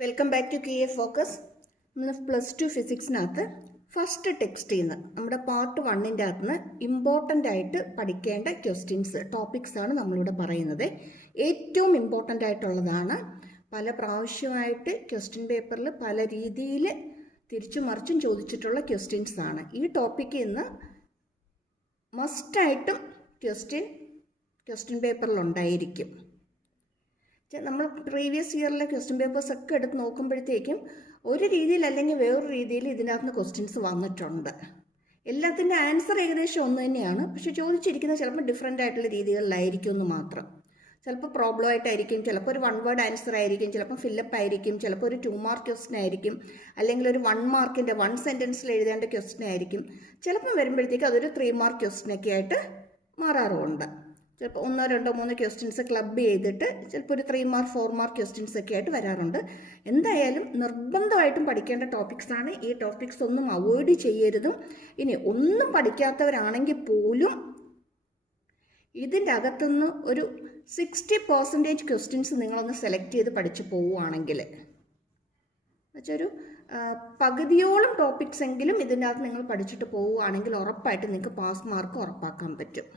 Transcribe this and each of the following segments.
Welcome back to QA focus. നമ്മൾ +2 ഫിസിക്സിനകത്ത് first ടെക്സ്റ്റിൽ നിന്ന് നമ്മുടെ പാർട്ട് 1ൻ്റെ അകത്ത് നിന്ന് ഇമ്പോർട്ടൻ്റ് ആയിട്ട് പഠിക്കേണ്ട ടോപ്പിക്സ് ആണ് നമ്മളിവിടെ പറയുന്നത്. ഏറ്റവും ഇമ്പോർട്ടൻ്റ് ആയിട്ടുള്ളതാണ്. പല പ്രാവശ്യമായിട്ട് ക്വസ്റ്റ്യൻ പേപ്പറിൽ പല രീതിയിൽ തിരിച്ചു മറിച്ചും ചോദിച്ചിട്ടുള്ള ക്വസ്റ്റ്യൻസ് ആണ്. ഈ ടോപ്പിക്കിൽ നിന്ന് മസ്റ്റായിട്ടും ക്വസ്റ്റ്യൻ പേപ്പറിൽ ഉണ്ടായിരിക്കും. നമ്മൾ പ്രീവിയസ് ഇയറിലെ ക്വസ്റ്റ്യൻ പേപ്പേഴ്സ് ഒക്കെ എടുത്ത് നോക്കുമ്പോഴത്തേക്കും ഒരു രീതിയിൽ അല്ലെങ്കിൽ വേറൊരു രീതിയിൽ ഇതിനകത്ത് നിന്ന് ക്വസ്റ്റ്യൻസ് വന്നിട്ടുണ്ട്. എല്ലാത്തിൻ്റെ ആൻസർ ഏകദേശം ഒന്ന് തന്നെയാണ്, പക്ഷെ ചോദിച്ചിരിക്കുന്നത് ചിലപ്പോൾ ഡിഫറെൻ്റ് ആയിട്ടുള്ള രീതികളിലായിരിക്കും എന്ന് മാത്രം. ചിലപ്പോൾ പ്രോബ്ലം ആയിട്ടായിരിക്കും, ചിലപ്പോൾ ഒരു 1 വേർഡ് ആൻസർ ആയിരിക്കും, ചിലപ്പോൾ ഫില്ലപ്പ് ആയിരിക്കും, ചിലപ്പോൾ ഒരു 2 മാർക്ക് ക്വസ്റ്റ്യൻ ആയിരിക്കും, അല്ലെങ്കിൽ ഒരു 1 മാർക്കിൻ്റെ 1 സെൻറ്റൻസിൽ എഴുതേണ്ട ക്വസ്റ്റ്യൻ ആയിരിക്കും. ചിലപ്പോൾ വരുമ്പോഴത്തേക്ക് അതൊരു 3 മാർക്ക് ക്വസ്റ്റ്യനൊക്കെ ആയിട്ട് മാറാറുമുണ്ട്. ചിലപ്പോൾ 1, 2, 3 ക്വസ്റ്റ്യൻസ് ക്ലബ് ചെയ്തിട്ട് ചിലപ്പോൾ ഒരു 3 മാർക്ക് 4 മാർക്ക് ക്വസ്റ്റ്യൻസ് ഒക്കെ ആയിട്ട് വരാറുണ്ട്. എന്തായാലും നിർബന്ധമായിട്ടും പഠിക്കേണ്ട ടോപ്പിക്സാണ്. ഈ ടോപ്പിക്സ് ഒന്നും അവോയ്ഡ് ചെയ്യരുതും. ഇനി ഒന്നും പഠിക്കാത്തവരാണെങ്കിൽ പോലും ഇതിൻ്റെ അകത്തുനിന്ന് ഒരു 60% ക്വസ്റ്റ്യൻസ് നിങ്ങളൊന്ന് സെലക്ട് ചെയ്ത് പഠിച്ചു പോവുകയാണെങ്കിൽ, എന്നുവെച്ചൊരു പകുതിയോളം ടോപ്പിക്സ് എങ്കിലും ഇതിൻ്റെ അകത്ത് നിങ്ങൾ പഠിച്ചിട്ട് പോവുകയാണെങ്കിൽ ഉറപ്പായിട്ട് നിങ്ങൾക്ക് പാസ് മാർക്ക് ഉറപ്പാക്കാൻ പറ്റും.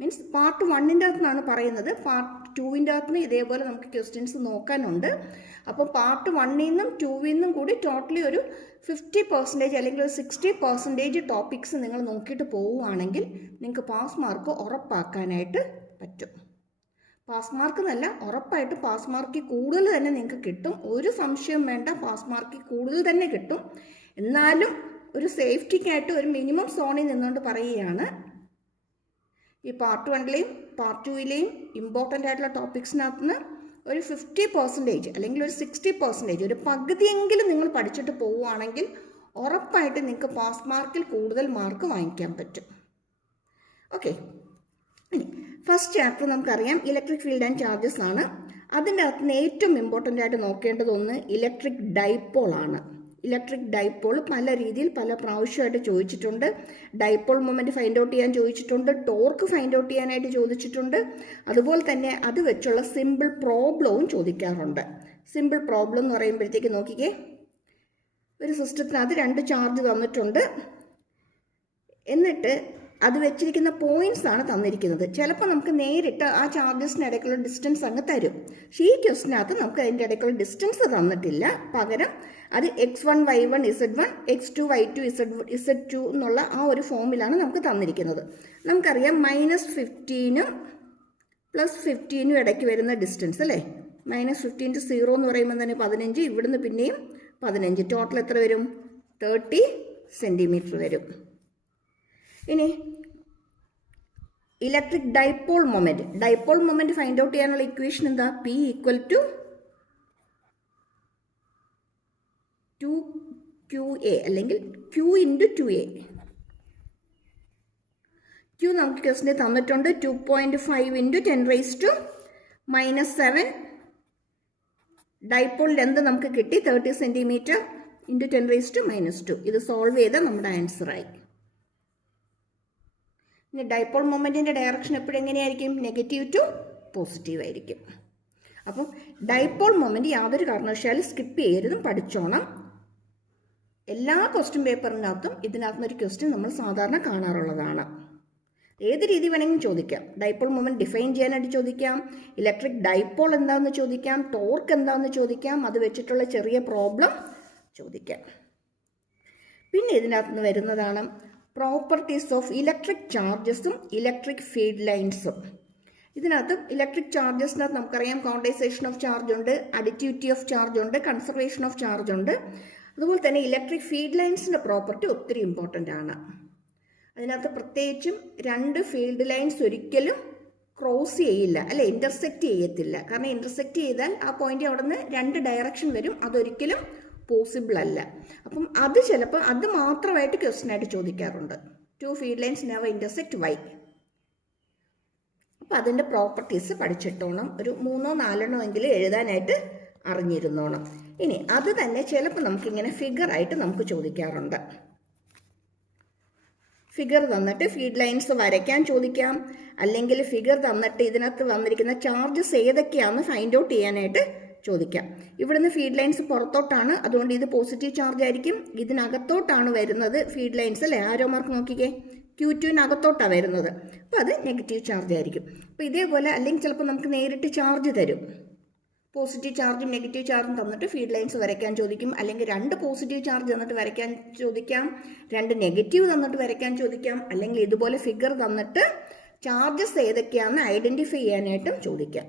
മീൻസ് പാർട്ട് 1ൻ്റെ അകത്ത് നിന്നാണ് പറയുന്നത്. പാർട്ട് 2ൻ്റെ അകത്ത് നിന്ന് ഇതേപോലെ നമുക്ക് ക്വസ്റ്റ്യൻസ് നോക്കാനുണ്ട്. അപ്പോൾ പാർട്ട് 1ൽ നിന്നും 2ൽ നിന്നും കൂടി ടോട്ടലി ഒരു 50% അല്ലെങ്കിൽ ഒരു 60% ടോപ്പിക്സ് നിങ്ങൾ നോക്കിയിട്ട് പോവുകയാണെങ്കിൽ നിങ്ങൾക്ക് പാസ് മാർക്ക് ഉറപ്പാക്കാനായിട്ട് പറ്റും. പാസ് മാർക്ക് എന്നല്ല, ഉറപ്പായിട്ട് പാസ് മാർക്കിൽ കൂടുതൽ തന്നെ നിങ്ങൾക്ക് കിട്ടും. ഒരു സംശയം വേണ്ട, പാസ് മാർക്കിൽ കൂടുതൽ തന്നെ കിട്ടും. എന്നാലും ഒരു സേഫ്റ്റിക്കായിട്ട് ഒരു മിനിമം സോണിൽ നിന്നുകൊണ്ട് പറയുകയാണ്, ഈ പാർട്ട് 1ലെയും പാർട്ട് 2ലെയും ഇമ്പോർട്ടൻ്റ് ആയിട്ടുള്ള ടോപ്പിക്സിനകത്ത് നിന്ന് ഒരു 50% അല്ലെങ്കിൽ ഒരു 60%, ഒരു പകുതിയെങ്കിലും നിങ്ങൾ പഠിച്ചിട്ട് പോവുകയാണെങ്കിൽ ഉറപ്പായിട്ട് നിങ്ങൾക്ക് പാസ് മാർക്കിൽ കൂടുതൽ മാർക്ക് വാങ്ങിക്കാൻ പറ്റും. ഓക്കെ, ഇനി ഫസ്റ്റ് ചാപ്റ്റർ നമുക്കറിയാം ഇലക്ട്രിക് ഫീൽഡ് ആൻഡ് ചാർജസ് ആണ്. അതിൻ്റെ അകത്ത് നിന്ന് ഏറ്റവും ഇമ്പോർട്ടൻ്റ് ആയിട്ട് നോക്കേണ്ടതൊന്ന് ഇലക്ട്രിക് ഡൈപോൾ ആണ്. ഇലക്ട്രിക് ഡൈപോൾ പല രീതിയിൽ പല പ്രാവശ്യമായിട്ട് ചോദിച്ചിട്ടുണ്ട്. ഡൈപോൾ മൊമെൻറ്റ് ഫൈൻഡ് ഔട്ട് ചെയ്യാൻ ചോദിച്ചിട്ടുണ്ട്, ടോർക്ക് ഫൈൻഡ് ഔട്ട് ചെയ്യാനായിട്ട് ചോദിച്ചിട്ടുണ്ട്. അതുപോലെ തന്നെ അത് വെച്ചുള്ള സിമ്പിൾ പ്രോബ്ലവും ചോദിക്കാറുണ്ട്. സിമ്പിൾ പ്രോബ്ലം എന്ന് പറയുമ്പോഴത്തേക്ക് നോക്കിക്കേ, ഒരു സിസ്റ്റത്തിനകത്ത് 2 ചാർജ് തന്നിട്ടുണ്ട്, എന്നിട്ട് അത് വെച്ചിരിക്കുന്ന പോയിന്റ്സ് ആണ് തന്നിരിക്കുന്നത്. ചിലപ്പോൾ നമുക്ക് നേരിട്ട് ആ ചാർജസിന് ഇടയ്ക്കുള്ള ഡിസ്റ്റൻസ് അങ്ങ് തരും. പക്ഷേ ഈ ക്വസ്റ്റിനകത്ത് നമുക്ക് അതിൻ്റെ ഇടയ്ക്കുള്ള ഡിസ്റ്റൻസ് തന്നിട്ടില്ല. പകരം അത് x1 y1 z1 x2 y2 z2 എന്നുള്ള ആ ഒരു ഫോമിലാണ് നമുക്ക് തന്നിരിക്കുന്നത്. നമുക്കറിയാം -15 +15 ഇടയ്ക്ക് വരുന്ന ഡിസ്റ്റൻസ് അല്ലേ. -15 to 0 എന്ന് പറയുമ്പോൾ തന്നെ 15, ഇവിടുന്ന് പിന്നെയും 15, ടോട്ടൽ എത്ര വരും? 30 സെൻറ്റിമീറ്റർ വരും. ഇനി electric dipole moment find out ചെയ്യാനുള്ള ഇക്വേഷൻ എന്താ? P = 2QA അല്ലെങ്കിൽ Q × 2A. Q നമുക്ക് ക്വസ്റ്റിന് തന്നിട്ടുണ്ട് 2.5 × 10⁻⁻⁷. ഡൈപോൾ ലെന്ത് നമുക്ക് കിട്ടി 30 സെൻറ്റിമീറ്റർ × 10⁻². ഇത് സോൾവ് ചെയ്താൽ നമ്മുടെ ആൻസറായി. ഇനി ഡൈപോൾ മൊമെൻറ്റിൻ്റെ ഡയറക്ഷൻ എപ്പോഴും എങ്ങനെയായിരിക്കും? നെഗറ്റീവ് ടു പോസിറ്റീവ് ആയിരിക്കും. അപ്പം ഡൈപോൾ മൊമെൻറ്റ് യാതൊരു കാരണവശാലും സ്കിപ്പ് ചെയ്യരുതും, പഠിച്ചോണം. എല്ലാ ക്വസ്റ്റ്യൻ പേപ്പറിനകത്തും ഇതിനകത്തുനിന്നൊരു ക്വസ്റ്റ്യൻ നമ്മൾ സാധാരണ കാണാറുള്ളതാണ്. ഏത് രീതി വേണമെങ്കിലും ചോദിക്കാം. ഡൈപോൾ മൊമെൻറ്റ് ഡിഫൈൻ ചെയ്യാനായിട്ട് ചോദിക്കാം, ഇലക്ട്രിക് ഡൈപോൾ എന്താണെന്ന് ചോദിക്കാം, ടോർക്ക് എന്താണെന്ന് ചോദിക്കാം, അത് വെച്ചിട്ടുള്ള ചെറിയ പ്രോബ്ലം ചോദിക്കാം. പിന്നെ ഇതിനകത്തുനിന്ന് വരുന്നതാണ് പ്രോപ്പർട്ടീസ് ഓഫ് ഇലക്ട്രിക് ചാർജസും ഇലക്ട്രിക് ഫീൽഡ് ലൈൻസും. ഇതിനകത്ത് ഇലക്ട്രിക് ചാർജസിനകത്ത് നമുക്കറിയാം ക്വാണ്ടൈസേഷൻ ഓഫ് ചാർജ് ഉണ്ട്, അഡിറ്റിവിറ്റി ഓഫ് ചാർജ് ഉണ്ട്, കൺസർവേഷൻ ഓഫ് ചാർജ് ഉണ്ട്. അതുപോലെ തന്നെ ഇലക്ട്രിക് ഫീൽഡ് ലൈൻസിൻ്റെ പ്രോപ്പർട്ടി ഒത്തിരി ഇമ്പോർട്ടൻ്റ് ആണ്. അതിനകത്ത് പ്രത്യേകിച്ചും 2 ഫീൽഡ് ലൈൻസ് ഒരിക്കലും ക്രോസ് ചെയ്യില്ല, അല്ലെ, ഇൻ്റർസെക്റ്റ് ചെയ്യത്തില്ല. കാരണം ഇൻ്റർസെക്റ്റ് ചെയ്താൽ ആ പോയിന്റ് അവിടെ നിന്ന് 2 ഡയറക്ഷൻ വരും, അതൊരിക്കലും പോസിബിൾ അല്ല. അപ്പം അത് ചിലപ്പോൾ അത് മാത്രമായിട്ട് ക്വസ്റ്റ്യനായിട്ട് ചോദിക്കാറുണ്ട്. 2 field lines never intersect why. അപ്പം അതിൻ്റെ പ്രോപ്പർട്ടീസ് പഠിച്ചിട്ടോണം. ഒരു 3-4 എങ്കിലും എഴുതാനായിട്ട് അറിഞ്ഞിരുന്നോണം. ഇനി അത് തന്നെ ചിലപ്പോൾ നമുക്കിങ്ങനെ ഫിഗറായിട്ട് നമുക്ക് ചോദിക്കാറുണ്ട്. ഫിഗർ തന്നിട്ട് ഫീൽഡ് ലൈൻസ് വരയ്ക്കാൻ ചോദിക്കാം, അല്ലെങ്കിൽ ഫിഗർ തന്നിട്ട് ഇതിനകത്ത് വന്നിരിക്കുന്ന ചാർജസ് ഏതൊക്കെയാണെന്ന് ഫൈൻഡ് ഔട്ട് ചെയ്യാനായിട്ട് ചോദിക്കാം. ഇവിടുന്ന് ഫീഡ് ലൈൻസ് പുറത്തോട്ടാണ്, അതുകൊണ്ട് ഇത് പോസിറ്റീവ് ചാർജ് ആയിരിക്കും. ഇതിനകത്തോട്ടാണ് വരുന്നത് ഫീഡ് ലൈൻസ് അല്ലേ, ആരോ മാർക്ക് നോക്കിക്കേ, Q2-നകത്തോട്ടാണ് വരുന്നത്, അപ്പോൾ അത് നെഗറ്റീവ് ചാർജ് ആയിരിക്കും. അപ്പോൾ ഇതേപോലെ അല്ലെങ്കിൽ ചിലപ്പോൾ നമുക്ക് നേരിട്ട് ചാർജ് തരും, പോസിറ്റീവ് ചാർജും നെഗറ്റീവ് ചാർജും തന്നിട്ട് ഫീഡ് ലൈൻസ് വരയ്ക്കാൻ ചോദിക്കും. അല്ലെങ്കിൽ 2 പോസിറ്റീവ് ചാർജ് തന്നിട്ട് വരയ്ക്കാൻ ചോദിക്കാം, 2 നെഗറ്റീവ് തന്നിട്ട് വരയ്ക്കാൻ ചോദിക്കാം. അല്ലെങ്കിൽ ഇതുപോലെ ഫിഗർ തന്നിട്ട് ചാർജസ് ഏതൊക്കെയാണെന്ന് ഐഡൻറ്റിഫൈ ചെയ്യാനായിട്ടും ചോദിക്കാം.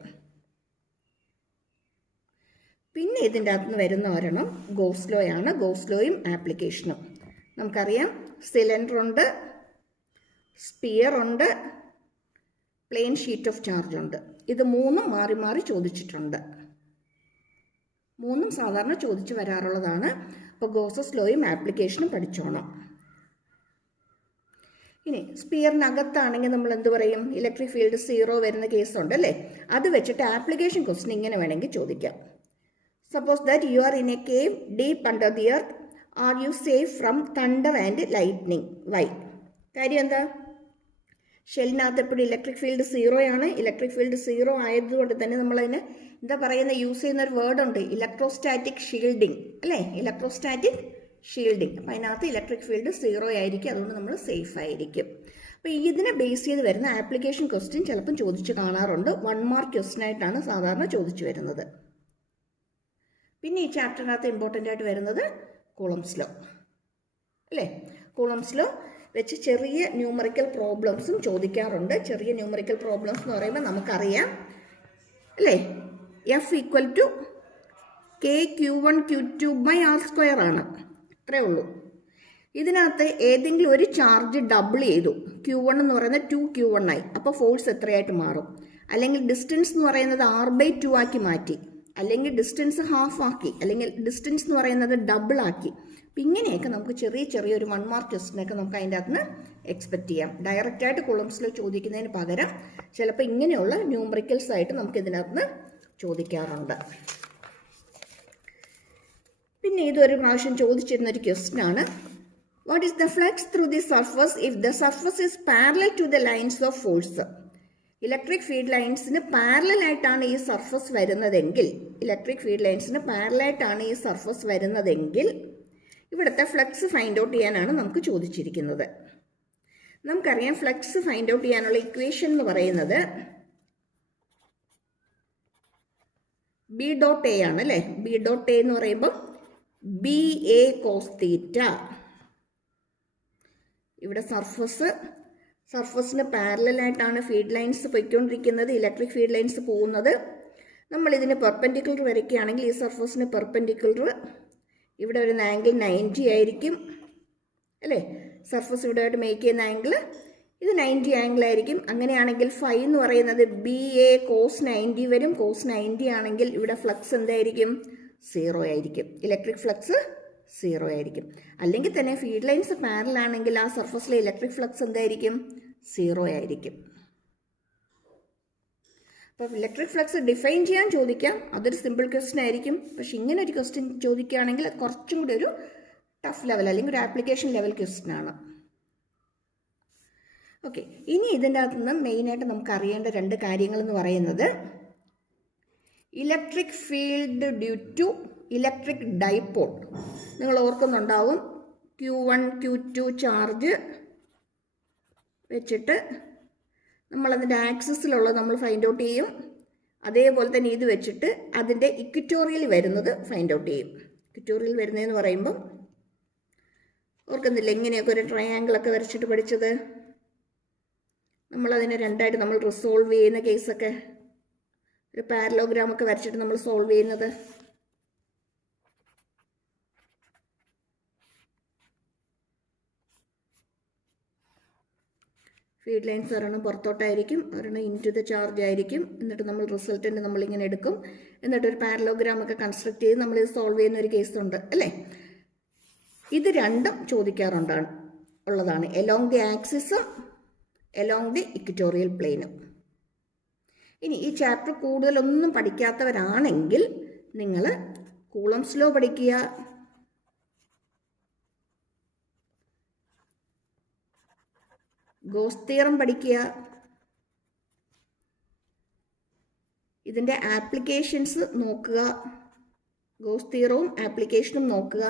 പിന്നെ ഇതിൻ്റെ അകത്തുനിന്ന് വരുന്ന ഒരെണ്ണം ഗോസ് ലോ ആണ്. ഗോസ് ലോയും ആപ്ലിക്കേഷനും നമുക്കറിയാം. സിലിണ്ടർ ഉണ്ട്, സ്പിയർ ഉണ്ട്, പ്ലെയിൻ ഷീറ്റ് ഓഫ് ചാർജ് ഉണ്ട്. ഇത് 3 മാറി മാറി ചോദിച്ചിട്ടുണ്ട്. 3 സാധാരണ ചോദിച്ചു വരാറുള്ളതാണ്. അപ്പോൾ ഗോസസ് ലോയും ആപ്ലിക്കേഷനും പഠിച്ചോണം. ഇനി സ്പിയറിനകത്താണെങ്കിൽ നമ്മൾ എന്ത് പറയും, ഇലക്ട്രിക് ഫീൽഡ് 0 വരുന്ന കേസുണ്ട് അല്ലേ, അത് വെച്ചിട്ട് ആപ്ലിക്കേഷൻ ക്വസ്റ്റ്യൻ ഇങ്ങനെ വേണമെങ്കിൽ ചോദിക്കാം. Suppose that you are in a cave deep under the earth, are you safe from thunder and lightning? Why? കാര്യം എന്താ, ഷെല്ലിനകത്ത് എപ്പോഴും ഇലക്ട്രിക് ഫീൽഡ് 0 ആണ്. ഇലക്ട്രിക് ഫീൽഡ് 0 ആയതുകൊണ്ട് തന്നെ നമ്മളതിന് എന്താ പറയുന്ന, യൂസ് ചെയ്യുന്ന ഒരു വേർഡ് ഉണ്ട്, ഇലക്ട്രോസ്റ്റാറ്റിക് ഷീൽഡിങ് അല്ലേ, ഇലക്ട്രോസ്റ്റാറ്റിക് ഷീൽഡിങ്. അപ്പോൾ അതിനകത്ത് ഇലക്ട്രിക് ഫീൽഡ് 0 ആയിരിക്കും, അതുകൊണ്ട് നമ്മൾ സേഫ് ആയിരിക്കും. അപ്പോൾ ഇതിനെ ബേസ് ചെയ്ത് വരുന്ന ആപ്ലിക്കേഷൻ ക്വസ്റ്റ്യൻ ചിലപ്പം ചോദിച്ച് കാണാറുണ്ട്. 1 മാർക്ക് ക്വസ്റ്റ്യൻ ആയിട്ടാണ് സാധാരണ ചോദിച്ചു വരുന്നത്. പിന്നെ ഈ ചാപ്റ്ററിനകത്ത് ഇമ്പോർട്ടൻ്റ് ആയിട്ട് വരുന്നത് കൂളംസ് ലോ അല്ലേ. കൂളംസ് ലോ വെച്ച് ചെറിയ ന്യൂമറിക്കൽ പ്രോബ്ലംസും ചോദിക്കാറുണ്ട്. ചെറിയ ന്യൂമറിക്കൽ പ്രോബ്ലംസ് എന്ന് പറയുമ്പോൾ നമുക്കറിയാം അല്ലേ, F = KQ1Q2/R² ആണ്, അത്രേ ഉള്ളൂ. ഇതിനകത്ത് ഏതെങ്കിലും ഒരു ചാർജ് ഡബിൾ ചെയ്തു, Q1 എന്ന് പറയുന്നത് 2Q1 ആയി, അപ്പോൾ ഫോഴ്സ് എത്രയായിട്ട് മാറും? അല്ലെങ്കിൽ ഡിസ്റ്റൻസ് എന്ന് പറയുന്നത് R/2 ആക്കി മാറ്റി, അല്ലെങ്കിൽ ഡിസ്റ്റൻസ് ഹാഫ് ആക്കി, അല്ലെങ്കിൽ ഡിസ്റ്റൻസ് എന്ന് പറയുന്നത് ഡബിൾ ആക്കി. അപ്പം ഇങ്ങനെയൊക്കെ നമുക്ക് ചെറിയൊരു 1 മാർക്ക് ക്വസ്റ്റ്യനൊക്കെ നമുക്ക് അതിൻ്റെ അകത്ത് നിന്ന് എക്സ്പെക്ട് ചെയ്യാം. ഡയറക്റ്റായിട്ട് കൂളംസിൽ ചോദിക്കുന്നതിന് പകരം ചിലപ്പോൾ ഇങ്ങനെയുള്ള ന്യൂമറിക്കൽസ് ആയിട്ട് നമുക്ക് ഇതിനകത്ത് നിന്ന് ചോദിക്കാറുണ്ട്. പിന്നെ ഇതൊരു പ്രാവശ്യം ചോദിച്ചിരുന്നൊരു ക്വസ്റ്റ്യൻ ആണ്. What is the flux through the surface if the surface is parallel to the lines of force? Electric field ലൈൻസിന് പാരലായിട്ടാണ് ഈ സർഫസ് വരുന്നതെങ്കിൽ, ഇവിടുത്തെ ഫ്ലക്സ് ഫൈൻഡ് ഔട്ട് ചെയ്യാനാണ് നമുക്ക് ചോദിച്ചിരിക്കുന്നത്. നമുക്കറിയാം ഫ്ലക്സ് ഫൈൻഡ് ഔട്ട് ചെയ്യാനുള്ള ഇക്വേഷൻ എന്ന് പറയുന്നത് B.A ആണ് അല്ലേ. B.A എന്ന് പറയുമ്പോൾ BA cos θ. ഇവിടെ സർഫസിന് പാരലായിട്ടാണ് ഫീൽഡ് ലൈൻസ് പോയിക്കൊണ്ടിരിക്കുന്നത്, ഇലക്ട്രിക് ഫീൽഡ് ലൈൻസ് പോകുന്നത്. നമ്മളിതിന് പെർപെൻഡിക്കുലർ വരയ്ക്കുകയാണെങ്കിൽ ഈ സർഫസിന് പെർപെൻഡിക്കുലർ ഇവിടെ ഒരു ആംഗിൾ 90 ആയിരിക്കും അല്ലേ. സർഫസ് ഇവിടെ ആയിട്ട് മേക്ക് ചെയ്യുന്ന ആംഗിൾ ഇത് 90 ആംഗിൾ ആയിരിക്കും. അങ്ങനെയാണെങ്കിൽ ഫൈ എന്ന് പറയുന്നത് BA cos 90 വരും. cos 90 ആണെങ്കിൽ ഇവിടെ ഫ്ലക്സ് എന്തായിരിക്കും? 0 ആയിരിക്കും. ഇലക്ട്രിക് ഫ്ലക്സ് 0 ആയിരിക്കും. അല്ലെങ്കിൽ തന്നെ ഫീൽഡ് ലൈൻസ് പാരലൽ ആണെങ്കിൽ ആ സർഫസിലെ ഇലക്ട്രിക് ഫ്ലക്സ് എന്തായിരിക്കും? 0 ആയിരിക്കും. അപ്പോൾ ഇലക്ട്രിക് ഫ്ലക്സ് ഡിഫൈൻ ചെയ്യാൻ ചോദിക്കാം, അതൊരു സിമ്പിൾ ക്വസ്റ്റ്യൻ ആയിരിക്കും. പക്ഷെ ഇങ്ങനെ ഒരു ക്വസ്റ്റ്യൻ ചോദിക്കുകയാണെങ്കിൽ അത് കുറച്ചും കൂടി ഒരു ടഫ് ലെവൽ അല്ലെങ്കിൽ ഒരു ആപ്ലിക്കേഷൻ ലെവൽ ക്വസ്റ്റ്യൻ ആണ്. ഓക്കെ, ഇനി ഇതിൻ്റെ അകത്ത് നിന്ന് മെയിനായിട്ട് നമുക്ക് അറിയേണ്ട 2 കാര്യങ്ങൾ എന്ന് പറയുന്നത് electric field due to electric dipole. നിങ്ങൾ ഓർക്കുന്നുണ്ടാവും, Q1 Q2 ചാർജ് വെച്ചിട്ട് നമ്മളതിൻ്റെ ആക്സിസിലുള്ളത് നമ്മൾ ഫൈൻഡ് ഔട്ട് ചെയ്യും. അതേപോലെ തന്നെ ഇത് വെച്ചിട്ട് അതിൻ്റെ ഇക്വിറ്റോറിയൽ വരുന്നത് ഫൈൻഡ് ഔട്ട് ചെയ്യും. ഇക്വിറ്റോറിയൽ വരുന്നതെന്ന് പറയുമ്പം ഓർക്കുന്നില്ല, എങ്ങനെയൊക്കെ ഒരു ട്രയാങ്കിളൊക്കെ വരച്ചിട്ട് പഠിച്ചത്, നമ്മളതിനെ 2ആയിട്ട് നമ്മൾ റിസോൾവ് ചെയ്യുന്ന കേസൊക്കെ, ഒരു പാരലോഗ്രാമൊക്കെ വരച്ചിട്ട് നമ്മൾ സോൾവ് ചെയ്യുന്നത്. ഫീൽഡ് ലൈൻസ് ഒരെണ്ണം പുറത്തോട്ടായിരിക്കും, ഒരെണ്ണം ഇൻറ്റു ദ ചാർജ് ആയിരിക്കും. എന്നിട്ട് നമ്മൾ റിസൾട്ടൻ്റ് നമ്മളിങ്ങനെ എടുക്കും. എന്നിട്ട് ഒരു പാരലോഗ്രാമൊക്കെ കൺസ്ട്രക്ട് ചെയ്ത് നമ്മളിത് സോൾവ് ചെയ്യുന്ന ഒരു കേസുണ്ട് അല്ലേ. ഇത് 2ഉം ചോദിക്കാറുണ്ടാണ് ഉള്ളതാണ്, എലോങ് ദി ആക്സിസും എലോങ് ദി ഇക്വിറ്റോറിയൽ പ്ലെയിനും. ഇനി ഈ ചാപ്റ്റർ കൂടുതലൊന്നും പഠിക്കാത്തവരാണെങ്കിൽ നിങ്ങൾ കൂളംസ് ലോ പഠിക്കുക, ഗോസ് തിയറം പഠിക്കുക, ഇതിൻ്റെ ആപ്ലിക്കേഷൻസ് നോക്കുക, ഗോസ് തിയറവും ആപ്ലിക്കേഷനും നോക്കുക,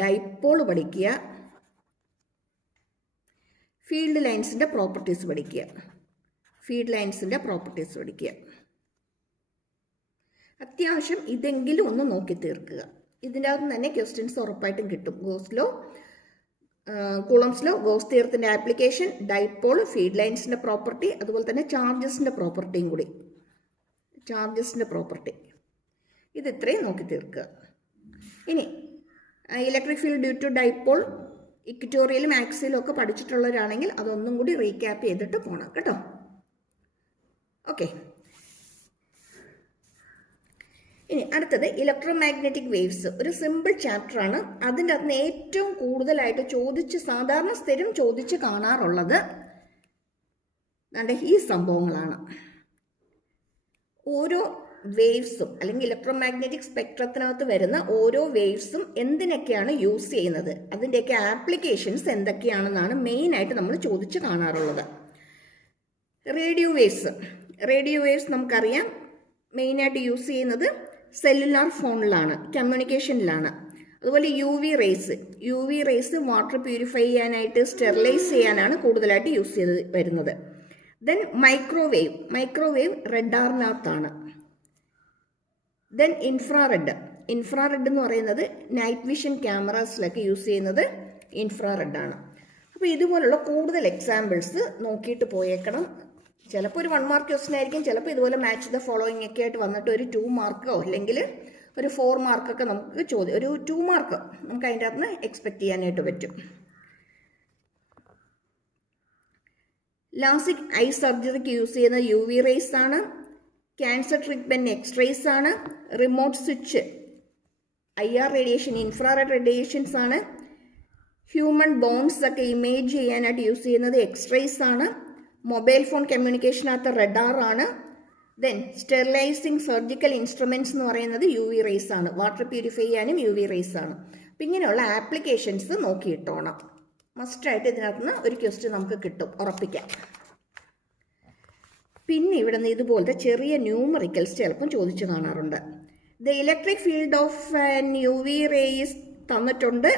ഡൈപോൾ പഠിക്കുക, ഫീൽഡ് ലൈൻസിൻ്റെ പ്രോപ്പർട്ടീസ് പഠിക്കുക. അത്യാവശ്യം ഇതെങ്കിലും ഒന്ന് നോക്കി തീർക്കുക. ഇതിൻ്റെ അകത്ത് തന്നെ ക്വസ്റ്റ്യൻസ് ഉറപ്പായിട്ടും കിട്ടും. കൂളംസ് ലോ, ഗോസ് തിയറത്തിൻ്റെ ആപ്ലിക്കേഷൻ, ഡൈപോൾ, ഫീൽഡ് ലൈൻസിൻ്റെ പ്രോപ്പർട്ടി, അതുപോലെ തന്നെ ചാർജസിൻ്റെ പ്രോപ്പർട്ടിയും കൂടി. ഇത് ഇത്രയും നോക്കി തീർക്കുക. ഇനി electric field due to dipole ഇക്വറ്റോറിയലും ആക്സിലും ഒക്കെ പഠിച്ചിട്ടുള്ളവരാണെങ്കിൽ അതൊന്നും കൂടി റീക്യാപ്പ് ചെയ്തിട്ട് പോകണം കേട്ടോ. ഓക്കെ, ഇനി അടുത്തത് ഇലക്ട്രോമാഗ്നറ്റിക് വേവ്സ്. ഒരു സിമ്പിൾ ചാപ്റ്ററാണ്. അതിൻ്റെ അകത്ത് ഏറ്റവും കൂടുതലായിട്ട് സാധാരണ സ്ഥിരം ചോദിച്ച് കാണാറുള്ളത് ഈ സംഭവങ്ങളാണ്. ഓരോ വേവ്സും അല്ലെങ്കിൽ ഇലക്ട്രോമാഗ്നറ്റിക് സ്പെക്ട്രത്തിനകത്ത് വരുന്ന ഓരോ വേവ്സും എന്തിനൊക്കെയാണ് യൂസ് ചെയ്യുന്നത്, അതിൻ്റെയൊക്കെ ആപ്ലിക്കേഷൻസ് എന്തൊക്കെയാണെന്നാണ് മെയിനായിട്ട് നമ്മൾ ചോദിച്ച് കാണാറുള്ളത്. റേഡിയോ വേവ്സ് നമുക്കറിയാം മെയിനായിട്ട് യൂസ് ചെയ്യുന്നത് സെല്ലുലാർ ഫോണിലാണ്, കമ്മ്യൂണിക്കേഷനിലാണ്. അതുപോലെ U V rays water purify ചെയ്യാനായിട്ട്, സ്റ്റെറിലൈസ് ചെയ്യാനാണ് കൂടുതലായിട്ട് യൂസ് ചെയ്ത് വരുന്നത്. ദെൻ മൈക്രോവേവ് റഡാറിനകത്താണ്. ദെൻ ഇൻഫ്രാറെഡ് എന്ന് പറയുന്നത് നൈറ്റ് വിഷൻ ക്യാമറാസിലൊക്കെ യൂസ് ചെയ്യുന്നത് ഇൻഫ്രാറെഡാണ്. അപ്പോൾ ഇതുപോലുള്ള കൂടുതൽ എക്സാമ്പിൾസ് നോക്കിയിട്ട് പോയേക്കണം. ചിലപ്പോൾ ഒരു 1 മാർക്ക് ക്വസ്റ്റ്യൻ ആയിരിക്കും, ചിലപ്പോൾ ഇതുപോലെ മാച്ച് ദ ഫോളോയിങ് ഒക്കെ ആയിട്ട് വന്നിട്ട് ഒരു 2 മാർക്കോ അല്ലെങ്കിൽ ഒരു 4 മാർക്കൊക്കെ നമുക്ക് ഒരു 2 മാർക്ക് നമുക്ക് അതിൻ്റെ അകത്ത് നിന്ന് എക്സ്പെക്ട് ചെയ്യാനായിട്ട് പറ്റും. ലാസിക് ഐ സർജറിക്ക് യൂസ് ചെയ്യുന്ന യു വി റേസ് ആണ്. ക്യാൻസർ ട്രീറ്റ്മെൻറ്റ് എക്സ്റേസ് ആണ്. Remote switch IR radiation, infrared radiations ആണ്. ഹ്യൂമൻ ബോൺസ് ഒക്കെ ഇമേജ് ചെയ്യാനായിട്ട് യൂസ് ചെയ്യുന്നത് എക്സ്റേസ് ആണ്. മൊബൈൽ ഫോൺ കമ്മ്യൂണിക്കേഷനകത്ത് റഡാർ ആണ്. ദെൻ സ്റ്റെറിലൈസിങ് സർജിക്കൽ ഇൻസ്ട്രുമെൻറ്റ്സ് എന്ന് പറയുന്നത് യു വി റേസ് ആണ്. വാട്ടർ പ്യൂരിഫൈ ചെയ്യാനും യു വി റേസ് ആണ്. അപ്പം ഇങ്ങനെയുള്ള ആപ്ലിക്കേഷൻസ് നോക്കിയിട്ടോണം. മസ്റ്റായിട്ട് ഇതിനകത്ത് നിന്ന് ഒരു ക്വസ്റ്റ്യൻ നമുക്ക് കിട്ടും, ഉറപ്പിക്കാം. പിന്നെ ഇവിടെ നിന്ന് ഇതുപോലത്തെ ചെറിയ ന്യൂമറിക്കൽസ് ചിലപ്പം ചോദിച്ചു കാണാറുണ്ട്. The electric field of U V rays തന്നിട്ടുണ്ട്.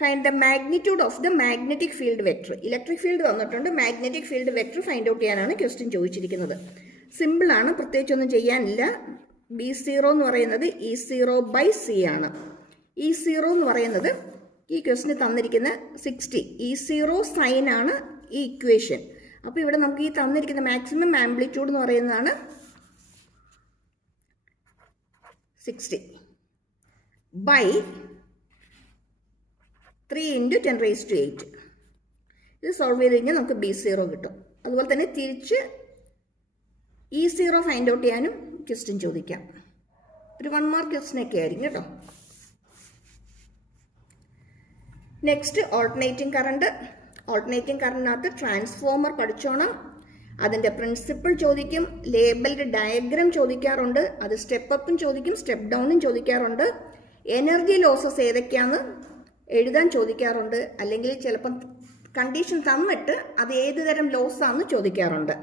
Find the magnitude of the magnetic field vector. Electric field തന്നിട്ടുണ്ട്, magnetic field vector find out ചെയ്യാനാണ് ക്വസ്റ്റ്യൻ ചോദിച്ചിരിക്കുന്നത്. സിമ്പിളാണ്, പ്രത്യേകിച്ചൊന്നും ചെയ്യാനില്ല. B0 എന്ന് പറയുന്നത് E0/c ആണ്. E0 എന്ന് പറയുന്നത് ഈ ക്വസ്റ്റിന് തന്നിരിക്കുന്ന 60. E0 സൈൻ ആണ് ഈ ഇക്വേഷൻ. അപ്പോൾ ഇവിടെ നമുക്ക് ഈ തന്നിരിക്കുന്ന മാക്സിമം ആംപ്ലിറ്റ്യൂഡ് എന്ന് പറയുന്നതാണ് 60 ബൈ 3 × 10⁸. ഇത് സോൾവ് ചെയ്ത് കഴിഞ്ഞാൽ നമുക്ക് B0 കിട്ടും. അതുപോലെ തന്നെ തിരിച്ച് E0 ഫൈൻഡ് ഔട്ട് ചെയ്യാനും ക്വസ്റ്റ്യൻ ചോദിക്കാം. ഒരു 1 മാർക്ക് ക്വസ്റ്റ്യനൊക്കെ ആയിരിക്കും കേട്ടോ. നെക്സ്റ്റ് ഓൾട്ടർനേറ്റിംഗ് കറണ്ടിനകത്ത് ട്രാൻസ്ഫോമർ പഠിച്ചോണം. അതിൻ്റെ പ്രിൻസിപ്പിൾ ചോദിക്കും. ലേബൽഡ് ഡയഗ്രാം ചോദിക്കാറുണ്ട്. അത് സ്റ്റെപ്പ് അപ്പും ചോദിക്കും, സ്റ്റെപ്പ് ഡൗണും ചോദിക്കാറുണ്ട്. എനർജി ലോസസ് ഏതൊക്കെയാണെന്ന് എഴുതാൻ ചോദിക്കാറുണ്ട്. അല്ലെങ്കിൽ ചിലപ്പം കണ്ടീഷൻ തന്നിട്ട് അത് ഏത് തരം ലോസാണെന്ന് ചോദിക്കാറുണ്ട്.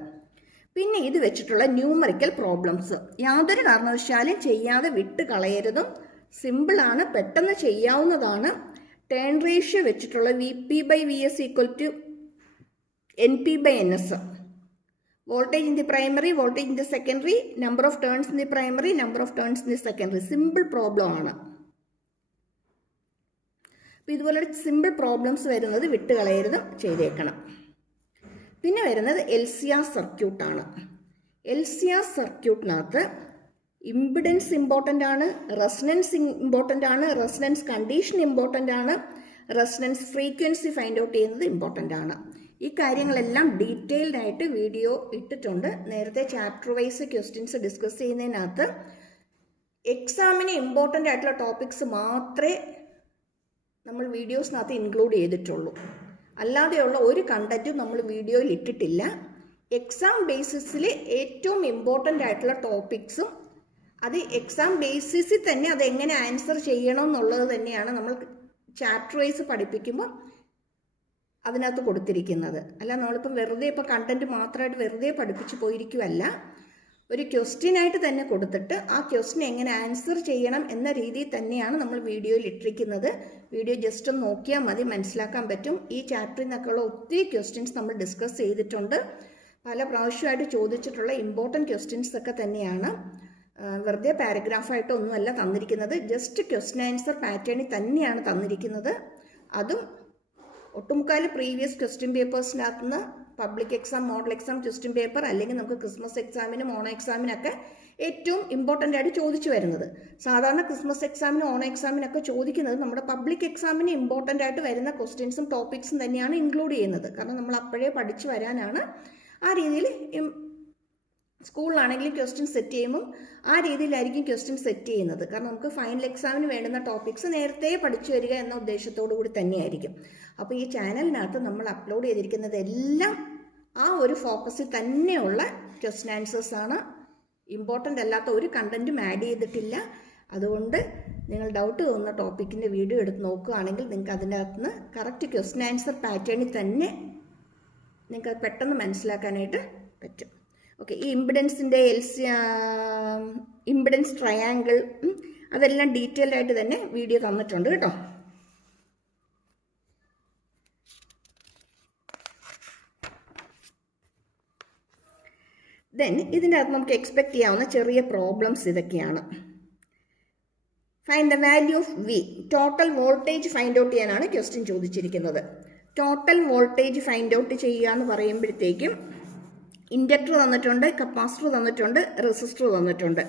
പിന്നെ ഇത് വെച്ചിട്ടുള്ള ന്യൂമറിക്കൽ പ്രോബ്ലംസ് യാതൊരു കാരണവശാലും ചെയ്യാതെ വിട്ട് കളയരുതും. സിമ്പിളാണ്, പെട്ടെന്ന് ചെയ്യാവുന്നതാണ്. ടേൺ റേഷ്യോ വെച്ചിട്ടുള്ള Vp/Vs = Np/Ns. Voltage in the primary, voltage in the secondary, number of turns in the primary, number of turns in the secondary. Simple problem ആണ്. അപ്പോൾ ഇതുപോലെ സിമ്പിൾ പ്രോബ്ലംസ് വരുന്നത് വിട്ട് കളയരുതും, ചെയ്തേക്കണം. പിന്നെ വരുന്നത് LCR സർക്യൂട്ടാണ്. LCR സർക്യൂട്ടിനകത്ത് ഇമ്പിഡൻസ് ഇമ്പോർട്ടൻ്റ് ആണ്, റെസണൻസ് ഇമ്പോർട്ടൻ്റ് ആണ്, റെസണൻസ് കണ്ടീഷൻ ഇമ്പോർട്ടൻ്റ് ആണ്, റെസണൻസ് ഫ്രീക്വൻസി ഫൈൻഡ് ഔട്ട് ചെയ്യുന്നത് ഇമ്പോർട്ടൻ്റ് ആണ്. ഈ കാര്യങ്ങളെല്ലാം ഡീറ്റെയിൽഡ് ആയിട്ട് വീഡിയോ ഇട്ടിട്ടുണ്ട്. നേരത്തെ ചാപ്റ്റർ വൈസ് ക്വസ്റ്റ്യൻസ് ഡിസ്കസ് ചെയ്യുന്നതിനകത്ത് എക്സാമിന് ഇമ്പോർട്ടൻ്റ് ആയിട്ടുള്ള ടോപ്പിക്സ് മാത്രമേ നമ്മൾ വീഡിയോസിനകത്ത് ഇൻക്ലൂഡ് ചെയ്തിട്ടുള്ളൂ. അല്ലാതെയുള്ള ഒരു കണ്ടന്റും നമ്മൾ വീഡിയോയിൽ ഇട്ടിട്ടില്ല. എക്സാം ബേസിസിൽ ഏറ്റവും ഇമ്പോർട്ടൻ്റ് ആയിട്ടുള്ള ടോപ്പിക്സും അത് എക്സാം ബേസിസിൽ തന്നെ അതെങ്ങനെ ആൻസർ ചെയ്യണം എന്നുള്ളത് തന്നെയാണ് നമ്മൾ ചാപ്റ്റർ വൈസ് പഠിപ്പിക്കുമ്പോൾ അതിനകത്ത് കൊടുത്തിരിക്കുന്നത്. അല്ല നമ്മളിപ്പം വെറുതെ ഇപ്പോൾ കണ്ടന്റ് മാത്രമായിട്ട് വെറുതെ പഠിപ്പിച്ച് പോയിരിക്കുമല്ല, ഒരു ക്വസ്റ്റ്യനായിട്ട് തന്നെ കൊടുത്തിട്ട് ആ ക്വസ്റ്റ്യൻ എങ്ങനെ ആൻസർ ചെയ്യണം എന്ന രീതിയിൽ തന്നെയാണ് നമ്മൾ വീഡിയോയിൽ ഇട്ടിരിക്കുന്നത്. വീഡിയോ ജസ്റ്റ് ഒന്ന് നോക്കിയാൽ മതി, മനസ്സിലാക്കാൻ പറ്റും. ഈ ചാപ്റ്ററിൽ നിന്നൊക്കെയുള്ള ഒത്തിരി ക്വസ്റ്റ്യൻസ് നമ്മൾ ഡിസ്കസ് ചെയ്തിട്ടുണ്ട്. പല പ്രാവശ്യമായിട്ട് ചോദിച്ചിട്ടുള്ള ഇമ്പോർട്ടൻറ്റ് ക്വസ്റ്റ്യൻസ് ഒക്കെ തന്നെയാണ്. വെറുതെ പാരഗ്രാഫായിട്ടൊന്നുമല്ല തന്നിരിക്കുന്നത്, ജസ്റ്റ് ക്വസ്റ്റ്യൻ ആൻസർ പാറ്റേണിൽ തന്നെയാണ് തന്നിരിക്കുന്നത്. അതും ഒട്ടുമുക്കാൽ പ്രീവിയസ് ക്വസ്റ്റ്യൻ പേപ്പേഴ്സിനകത്ത് നിന്ന് public exam, model exam question paper, അല്ലെങ്കിൽ നമുക്ക് ക്രിസ്മസ് എക്സാമിനും ഓണ എക്സാമിനൊക്കെ ഏറ്റവും ഇമ്പോർട്ടൻ്റ് ആയിട്ട് ചോദിച്ചു വരുന്നത്. സാധാരണ ക്രിസ്മസ് എക്സാമിനും ഓണ എക്സാമിനൊക്കെ ചോദിക്കുന്നത് നമ്മുടെ പബ്ലിക് എക്സാമിന് ഇമ്പോർട്ടൻ്റ് ആയിട്ട് വരുന്ന ക്വസ്റ്റ്യൻസും ടോപ്പിക്സും തന്നെയാണ് ഇൻക്ലൂഡ് ചെയ്യുന്നത്. കാരണം നമ്മൾ അപ്പോഴേ പഠിച്ചു വരാനാണ് ആ രീതിയിൽ. സ്കൂളിലാണെങ്കിലും ക്വസ്റ്റ്യൻ സെറ്റ് ചെയ്യുമ്പം ആ രീതിയിലായിരിക്കും ക്വസ്റ്റ്യൻ സെറ്റ് ചെയ്യുന്നത്. കാരണം നമുക്ക് ഫൈനൽ എക്സാമിന് വേണ്ടുന്ന ടോപ്പിക്സ് നേരത്തെ പഠിച്ചു വരിക എന്ന ഉദ്ദേശത്തോടു കൂടി തന്നെയായിരിക്കും. അപ്പോൾ ഈ ചാനലിനകത്ത് നമ്മൾ അപ്ലോഡ് ചെയ്തിരിക്കുന്നത് എല്ലാം ആ ഒരു ഫോക്കസിൽ തന്നെയുള്ള ക്വസ്റ്റ്യൻ ആൻസേഴ്സാണ്. ഇമ്പോർട്ടൻ്റ് അല്ലാത്ത ഒരു കണ്ടൻറ്റും ആഡ് ചെയ്തിട്ടില്ല. അതുകൊണ്ട് നിങ്ങൾ ഡൗട്ട് തോന്നുന്ന ടോപ്പിക്കിൻ്റെ വീഡിയോ എടുത്ത് നോക്കുകയാണെങ്കിൽ നിങ്ങൾക്ക് അതിൻ്റെ അകത്തുനിന്ന് കറക്റ്റ് ക്വസ്റ്റ്യൻ ആൻസർ പാറ്റേണിൽ തന്നെ നിങ്ങൾക്ക് പെട്ടെന്ന് മനസ്സിലാക്കാനായിട്ട് പറ്റും. ഓക്കെ, ഈ ഇമ്പിഡൻസിൻ്റെ ഇമ്പിഡൻസ് ട്രയാങ്കിൾ അതെല്ലാം ഡീറ്റെയിൽഡ് ആയിട്ട് തന്നെ വീഡിയോ തന്നിട്ടുണ്ട് കേട്ടോ. ദെൻ ഇതിൻ്റെ അകത്ത് നമുക്ക് എക്സ്പെക്ട് ചെയ്യാവുന്ന ചെറിയ പ്രോബ്ലംസ് ഇതൊക്കെയാണ്. Find the value of V. Total voltage find out ചെയ്യാനാണ് ക്വസ്റ്റ്യൻ ചോദിച്ചിരിക്കുന്നത്. ടോട്ടൽ വോൾട്ടേജ് ഫൈൻഡ് ഔട്ട് ചെയ്യുക എന്ന് പറയുമ്പോഴത്തേക്കും ഇൻഡക്ടർ തന്നിട്ടുണ്ട്, കപ്പാസിറ്റർ തന്നിട്ടുണ്ട്, റെസിസ്റ്റർ തന്നിട്ടുണ്ട്.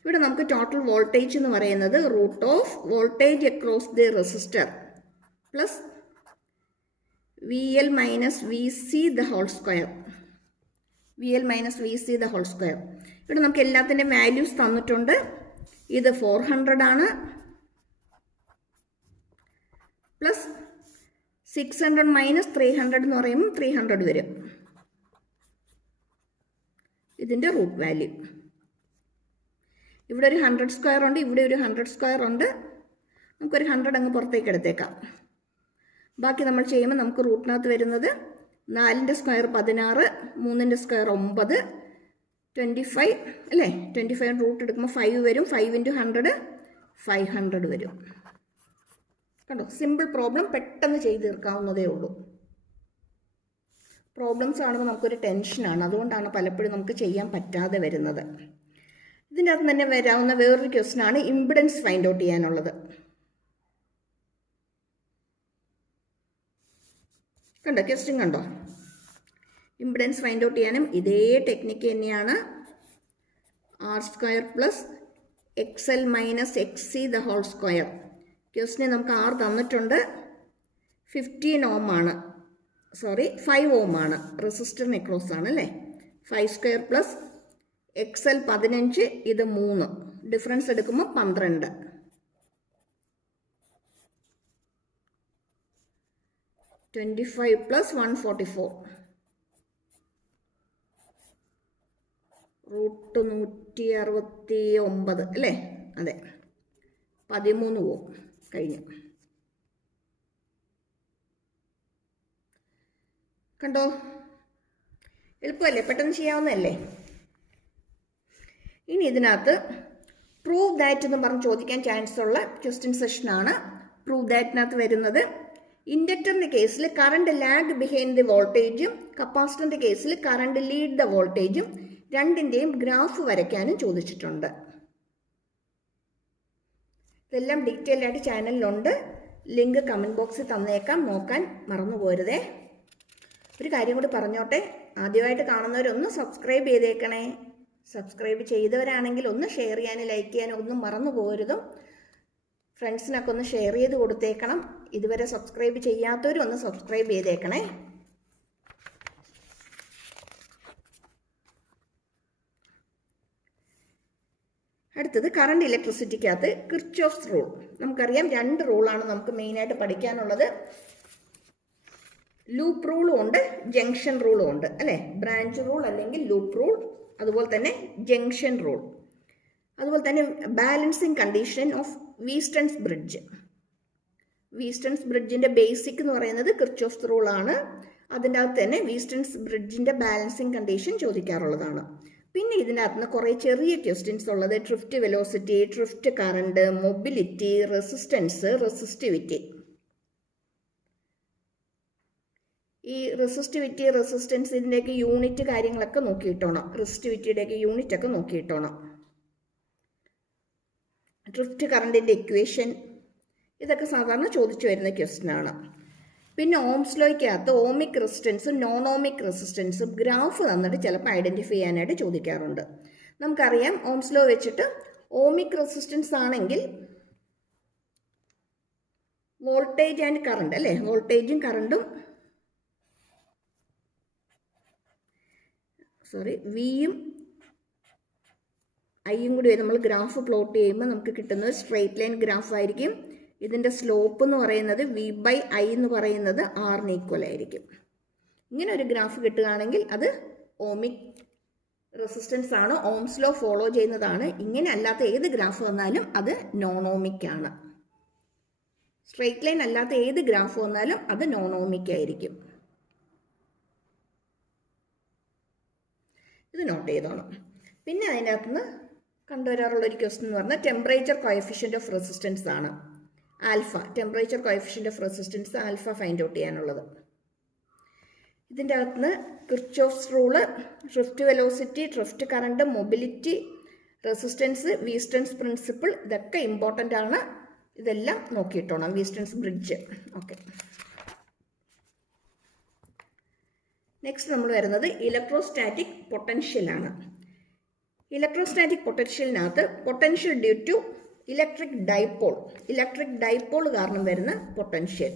ഇവിടെ നമുക്ക് ടോട്ടൽ വോൾട്ടേജ് എന്ന് പറയുന്നത് root of voltage across the resistor plus VL minus VC the whole square. VL minus VC the whole square. ഇവിടെ നമുക്ക് എല്ലാത്തിൻ്റെയും വാല്യൂസ് തന്നിട്ടുണ്ട്. ഇത് 400 ആണ്, പ്ലസ് 600 മൈനസ് 300 എന്ന് പറയുമ്പോൾ 300 വരും. ഇതിൻ്റെ റൂട്ട് വാല്യൂ. ഇവിടെ ഒരു 100 സ്ക്വയർ ഉണ്ട്, ഇവിടെ ഒരു 100 സ്ക്വയർ ഉണ്ട്. നമുക്കൊരു 100 അങ്ങ് പുറത്തേക്ക് എടുത്തേക്കാം. ബാക്കി നമ്മൾ ചെയ്യുമ്പോൾ നമുക്ക് റൂട്ടിനകത്ത് വരുന്നത് 4ൻ്റെ സ്ക്വയർ 16, 3ൻ്റെ സ്ക്വയർ 9, 25 അല്ലേ. 25 റൂട്ട് എടുക്കുമ്പോൾ 5 വരും. 5 × 100 500 വരും. കണ്ടോ, സിമ്പിൾ പ്രോബ്ലം, പെട്ടെന്ന് ചെയ്ത് തീർക്കാവുന്നതേ ഉള്ളൂ. പ്രോബ്ലംസ് കാണുമ്പോൾ നമുക്കൊരു ടെൻഷനാണ്, അതുകൊണ്ടാണ് പലപ്പോഴും നമുക്ക് ചെയ്യാൻ പറ്റാതെ വരുന്നത്. ഇതിൻ്റെ അകത്ത് തന്നെ വരാവുന്ന വേറൊരു ക്വസ്റ്റ്യനാണ് ഇമ്പിഡൻസ് ഫൈൻഡ് ഔട്ട് ചെയ്യാനുള്ളത്. കണ്ടോ, ക്വസ്റ്റ്യൻ കണ്ടോ. ഇമ്പിഡൻസ് ഫൈൻഡ് ഔട്ട് ചെയ്യാനും ഇതേ ടെക്നിക്ക് തന്നെയാണ്. R² plus XL minus XC the whole square. Question നമുക്ക് R തന്നിട്ടുണ്ട്. 15 ഓം ആണ്, 5 ഓം ആണ്, റെസിസ്റ്ററിന് അക്രോസ് ആണ് അല്ലേ. 5² പ്ലസ് XL 15, ഇത് 3, ഡിഫറൻസ് എടുക്കുമ്പോൾ 12. 25 പ്ലസ് 144 റൂട്ട് 169 അല്ലേ. അതെ, 13 ഓം കഴിഞ്ഞു. കണ്ടോ, എളുപ്പമല്ലേ, പെട്ടെന്ന് ചെയ്യാവുന്നതല്ലേ. ഇനി ഇതിനകത്ത് പ്രൂവ് ദാറ്റ് എന്ന് പറഞ്ഞ് ചോദിക്കാൻ ചാൻസ് ഉള്ള ക്വസ്റ്റ്യൻ സെഷനാണ്. പ്രൂവ് ദാറ്റിനകത്ത് വരുന്നത് ഇൻഡക്ടറിൻ്റെ കേസിൽ കറണ്ട് ലാഗ് ബിഹൈൻഡ് ദി വോൾട്ടേജും കപ്പാസിറ്ററിൻ്റെ കേസിൽ കറണ്ട് ലീഡ് ദ വോൾട്ടേജും രണ്ടിൻ്റെയും ഗ്രാഫ് വരയ്ക്കാനും ചോദിച്ചിട്ടുണ്ട്. ഇതെല്ലാം ഡീറ്റെയിൽ ആയിട്ട് ചാനലിലുണ്ട്. ലിങ്ക് കമൻറ്റ് ബോക്സിൽ തന്നേക്കാം, നോക്കാൻ മറന്നു പോരുതേ. ഒരു കാര്യം കൂടി പറഞ്ഞോട്ടെ, ആദ്യമായിട്ട് കാണുന്നവരൊന്ന് സബ്സ്ക്രൈബ് ചെയ്തേക്കണേ. സബ്സ്ക്രൈബ് ചെയ്തവരാണെങ്കിൽ ഒന്ന് ഷെയർ ചെയ്യാനും ലൈക്ക് ചെയ്യാനും ഒന്നും മറന്നു പോകരുതും. ഫ്രണ്ട്സിനൊക്കെ ഒന്ന് ഷെയർ ചെയ്ത് കൊടുത്തേക്കണം. ഇതുവരെ സബ്സ്ക്രൈബ് ചെയ്യാത്തവരും ഒന്ന് സബ്സ്ക്രൈബ് ചെയ്തേക്കണേ. അടുത്തത് കറണ്ട് ഇലക്ട്രിസിറ്റിക്കകത്ത് കിർച്ചോഫ്സ് റൂൾ. നമുക്കറിയാം 2 റൂളാണ് നമുക്ക് മെയിനായിട്ട് പഠിക്കാനുള്ളത്. ലൂപ്പ് റൂളും ഉണ്ട്, ജംഗ്ഷൻ റൂളും ഉണ്ട് അല്ലേ. ബ്രാഞ്ച് റൂൾ അല്ലെങ്കിൽ ലൂപ്പ് റൂൾ, അതുപോലെ തന്നെ ജംഗ്ഷൻ റൂൾ, അതുപോലെ തന്നെ balancing condition of Wheatstone's bridge. Wheatstone's ബ്രിഡ്ജിൻ്റെ ബേസിക് എന്ന് പറയുന്നത് കിർച്ചോഫ്സ് റൂളാണ്. അതിൻ്റെ അകത്ത് തന്നെ വീസ്റ്റൺസ് ബ്രിഡ്ജിൻ്റെ ബാലൻസിങ് കണ്ടീഷൻ ചോദിക്കാറുള്ളതാണ്. പിന്നെ ഇതിൻ്റെ അകത്ത് നിന്ന് കുറേ ചെറിയ ക്വസ്റ്റ്യൻസ് ഉള്ളത് drift velocity, drift current, mobility, resistance, resistivity. ഈ റെസിസ്റ്റിവിറ്റി, റെസിസ്റ്റൻസ് ഇതിൻ്റെയൊക്കെ യൂണിറ്റ് കാര്യങ്ങളൊക്കെ നോക്കിയിട്ടോണം. റെസിസ്റ്റിവിറ്റിയുടെയൊക്കെ യൂണിറ്റ് ഒക്കെ നോക്കിയിട്ടോണം. ഡ്രിഫ്റ്റ് കറണ്ടിൻ്റെ ഇക്വേഷൻ ഇതൊക്കെ സാധാരണ ചോദിച്ചു വരുന്ന ക്വസ്റ്റ്യൻ ആണ്. പിന്നെ ഓംസ് ലോയ്ക്കകത്ത് ഓമിക് റെസിസ്റ്റൻസും നോൺ ഓമിക് റെസിസ്റ്റൻസും ഗ്രാഫ് തന്നിട്ട് ചിലപ്പോൾ ഐഡൻറ്റിഫൈ ചെയ്യാനായിട്ട് ചോദിക്കാറുണ്ട്. നമുക്കറിയാം ഓംസ് ലോ വെച്ചിട്ട് ഓമിക് റെസിസ്റ്റൻസ് ആണെങ്കിൽ വോൾട്ടേജ് ആൻഡ് കറണ്ട് അല്ലേ, വോൾട്ടേജും കറണ്ടും വിയും ഐയും കൂടി നമ്മൾ ഗ്രാഫ് പ്ലോട്ട് ചെയ്യുമ്പോൾ നമുക്ക് കിട്ടുന്നത് സ്ട്രെയിറ്റ് ലൈൻ ഗ്രാഫ് ആയിരിക്കും. ഇതിൻ്റെ സ്ലോപ്പ് എന്ന് പറയുന്നത് V/I എന്ന് പറയുന്നത് R ഈക്വൽ ആയിരിക്കും. ഇങ്ങനെ ഒരു ഗ്രാഫ് കിട്ടുകയാണെങ്കിൽ അത് ഓമിക് റെസിസ്റ്റൻസ് ആണ്, ഓംസ് ലോ ഫോളോ ചെയ്യുന്നതാണ്. ഇങ്ങനെ അല്ലാത്ത ഏത് ഗ്രാഫ് വന്നാലും അത് നോൺ ഓമിക് ആണ്. സ്ട്രെയിറ്റ് ലൈൻ അല്ലാത്ത ഏത് ഗ്രാഫ് വന്നാലും അത് നോൺ ഓമിക് ആയിരിക്കും. ഇത് നോട്ട് ചെയ്തോണം. പിന്നെ അതിൻ്റെ അകത്തുനിന്ന് കണ്ടുവരാറുള്ളൊരു ക്വസ്റ്റ്യൻ എന്ന് പറഞ്ഞാൽ ടെമ്പറേച്ചർ കോഎഫിഷ്യൻ്റ് ഓഫ് റെസിസ്റ്റൻസ് ആണ്. Alpha, temperature coefficient of resistance alpha find out ചെയ്യാനുള്ളത്. ഇതിൻ്റെ അകത്തുനിന്ന് Kirchhoff's rule, drift velocity, drift current, mobility, resistance, Wheatstone's principle ഇതൊക്കെ ഇമ്പോർട്ടൻ്റ് ആണ്. ഇതെല്ലാം നോക്കിയിട്ടോണം. Wheatstone's bridge. ഓക്കെ, നെക്സ്റ്റ് നമ്മൾ വരുന്നത് ഇലക്ട്രോസ്റ്റാറ്റിക് പൊട്ടൻഷ്യലാണ്. ഇലക്ട്രോസ്റ്റാറ്റിക് പൊട്ടൻഷ്യലിനകത്ത് potential due to electric dipole കാരണം വരുന്ന പൊട്ടൻഷ്യൽ.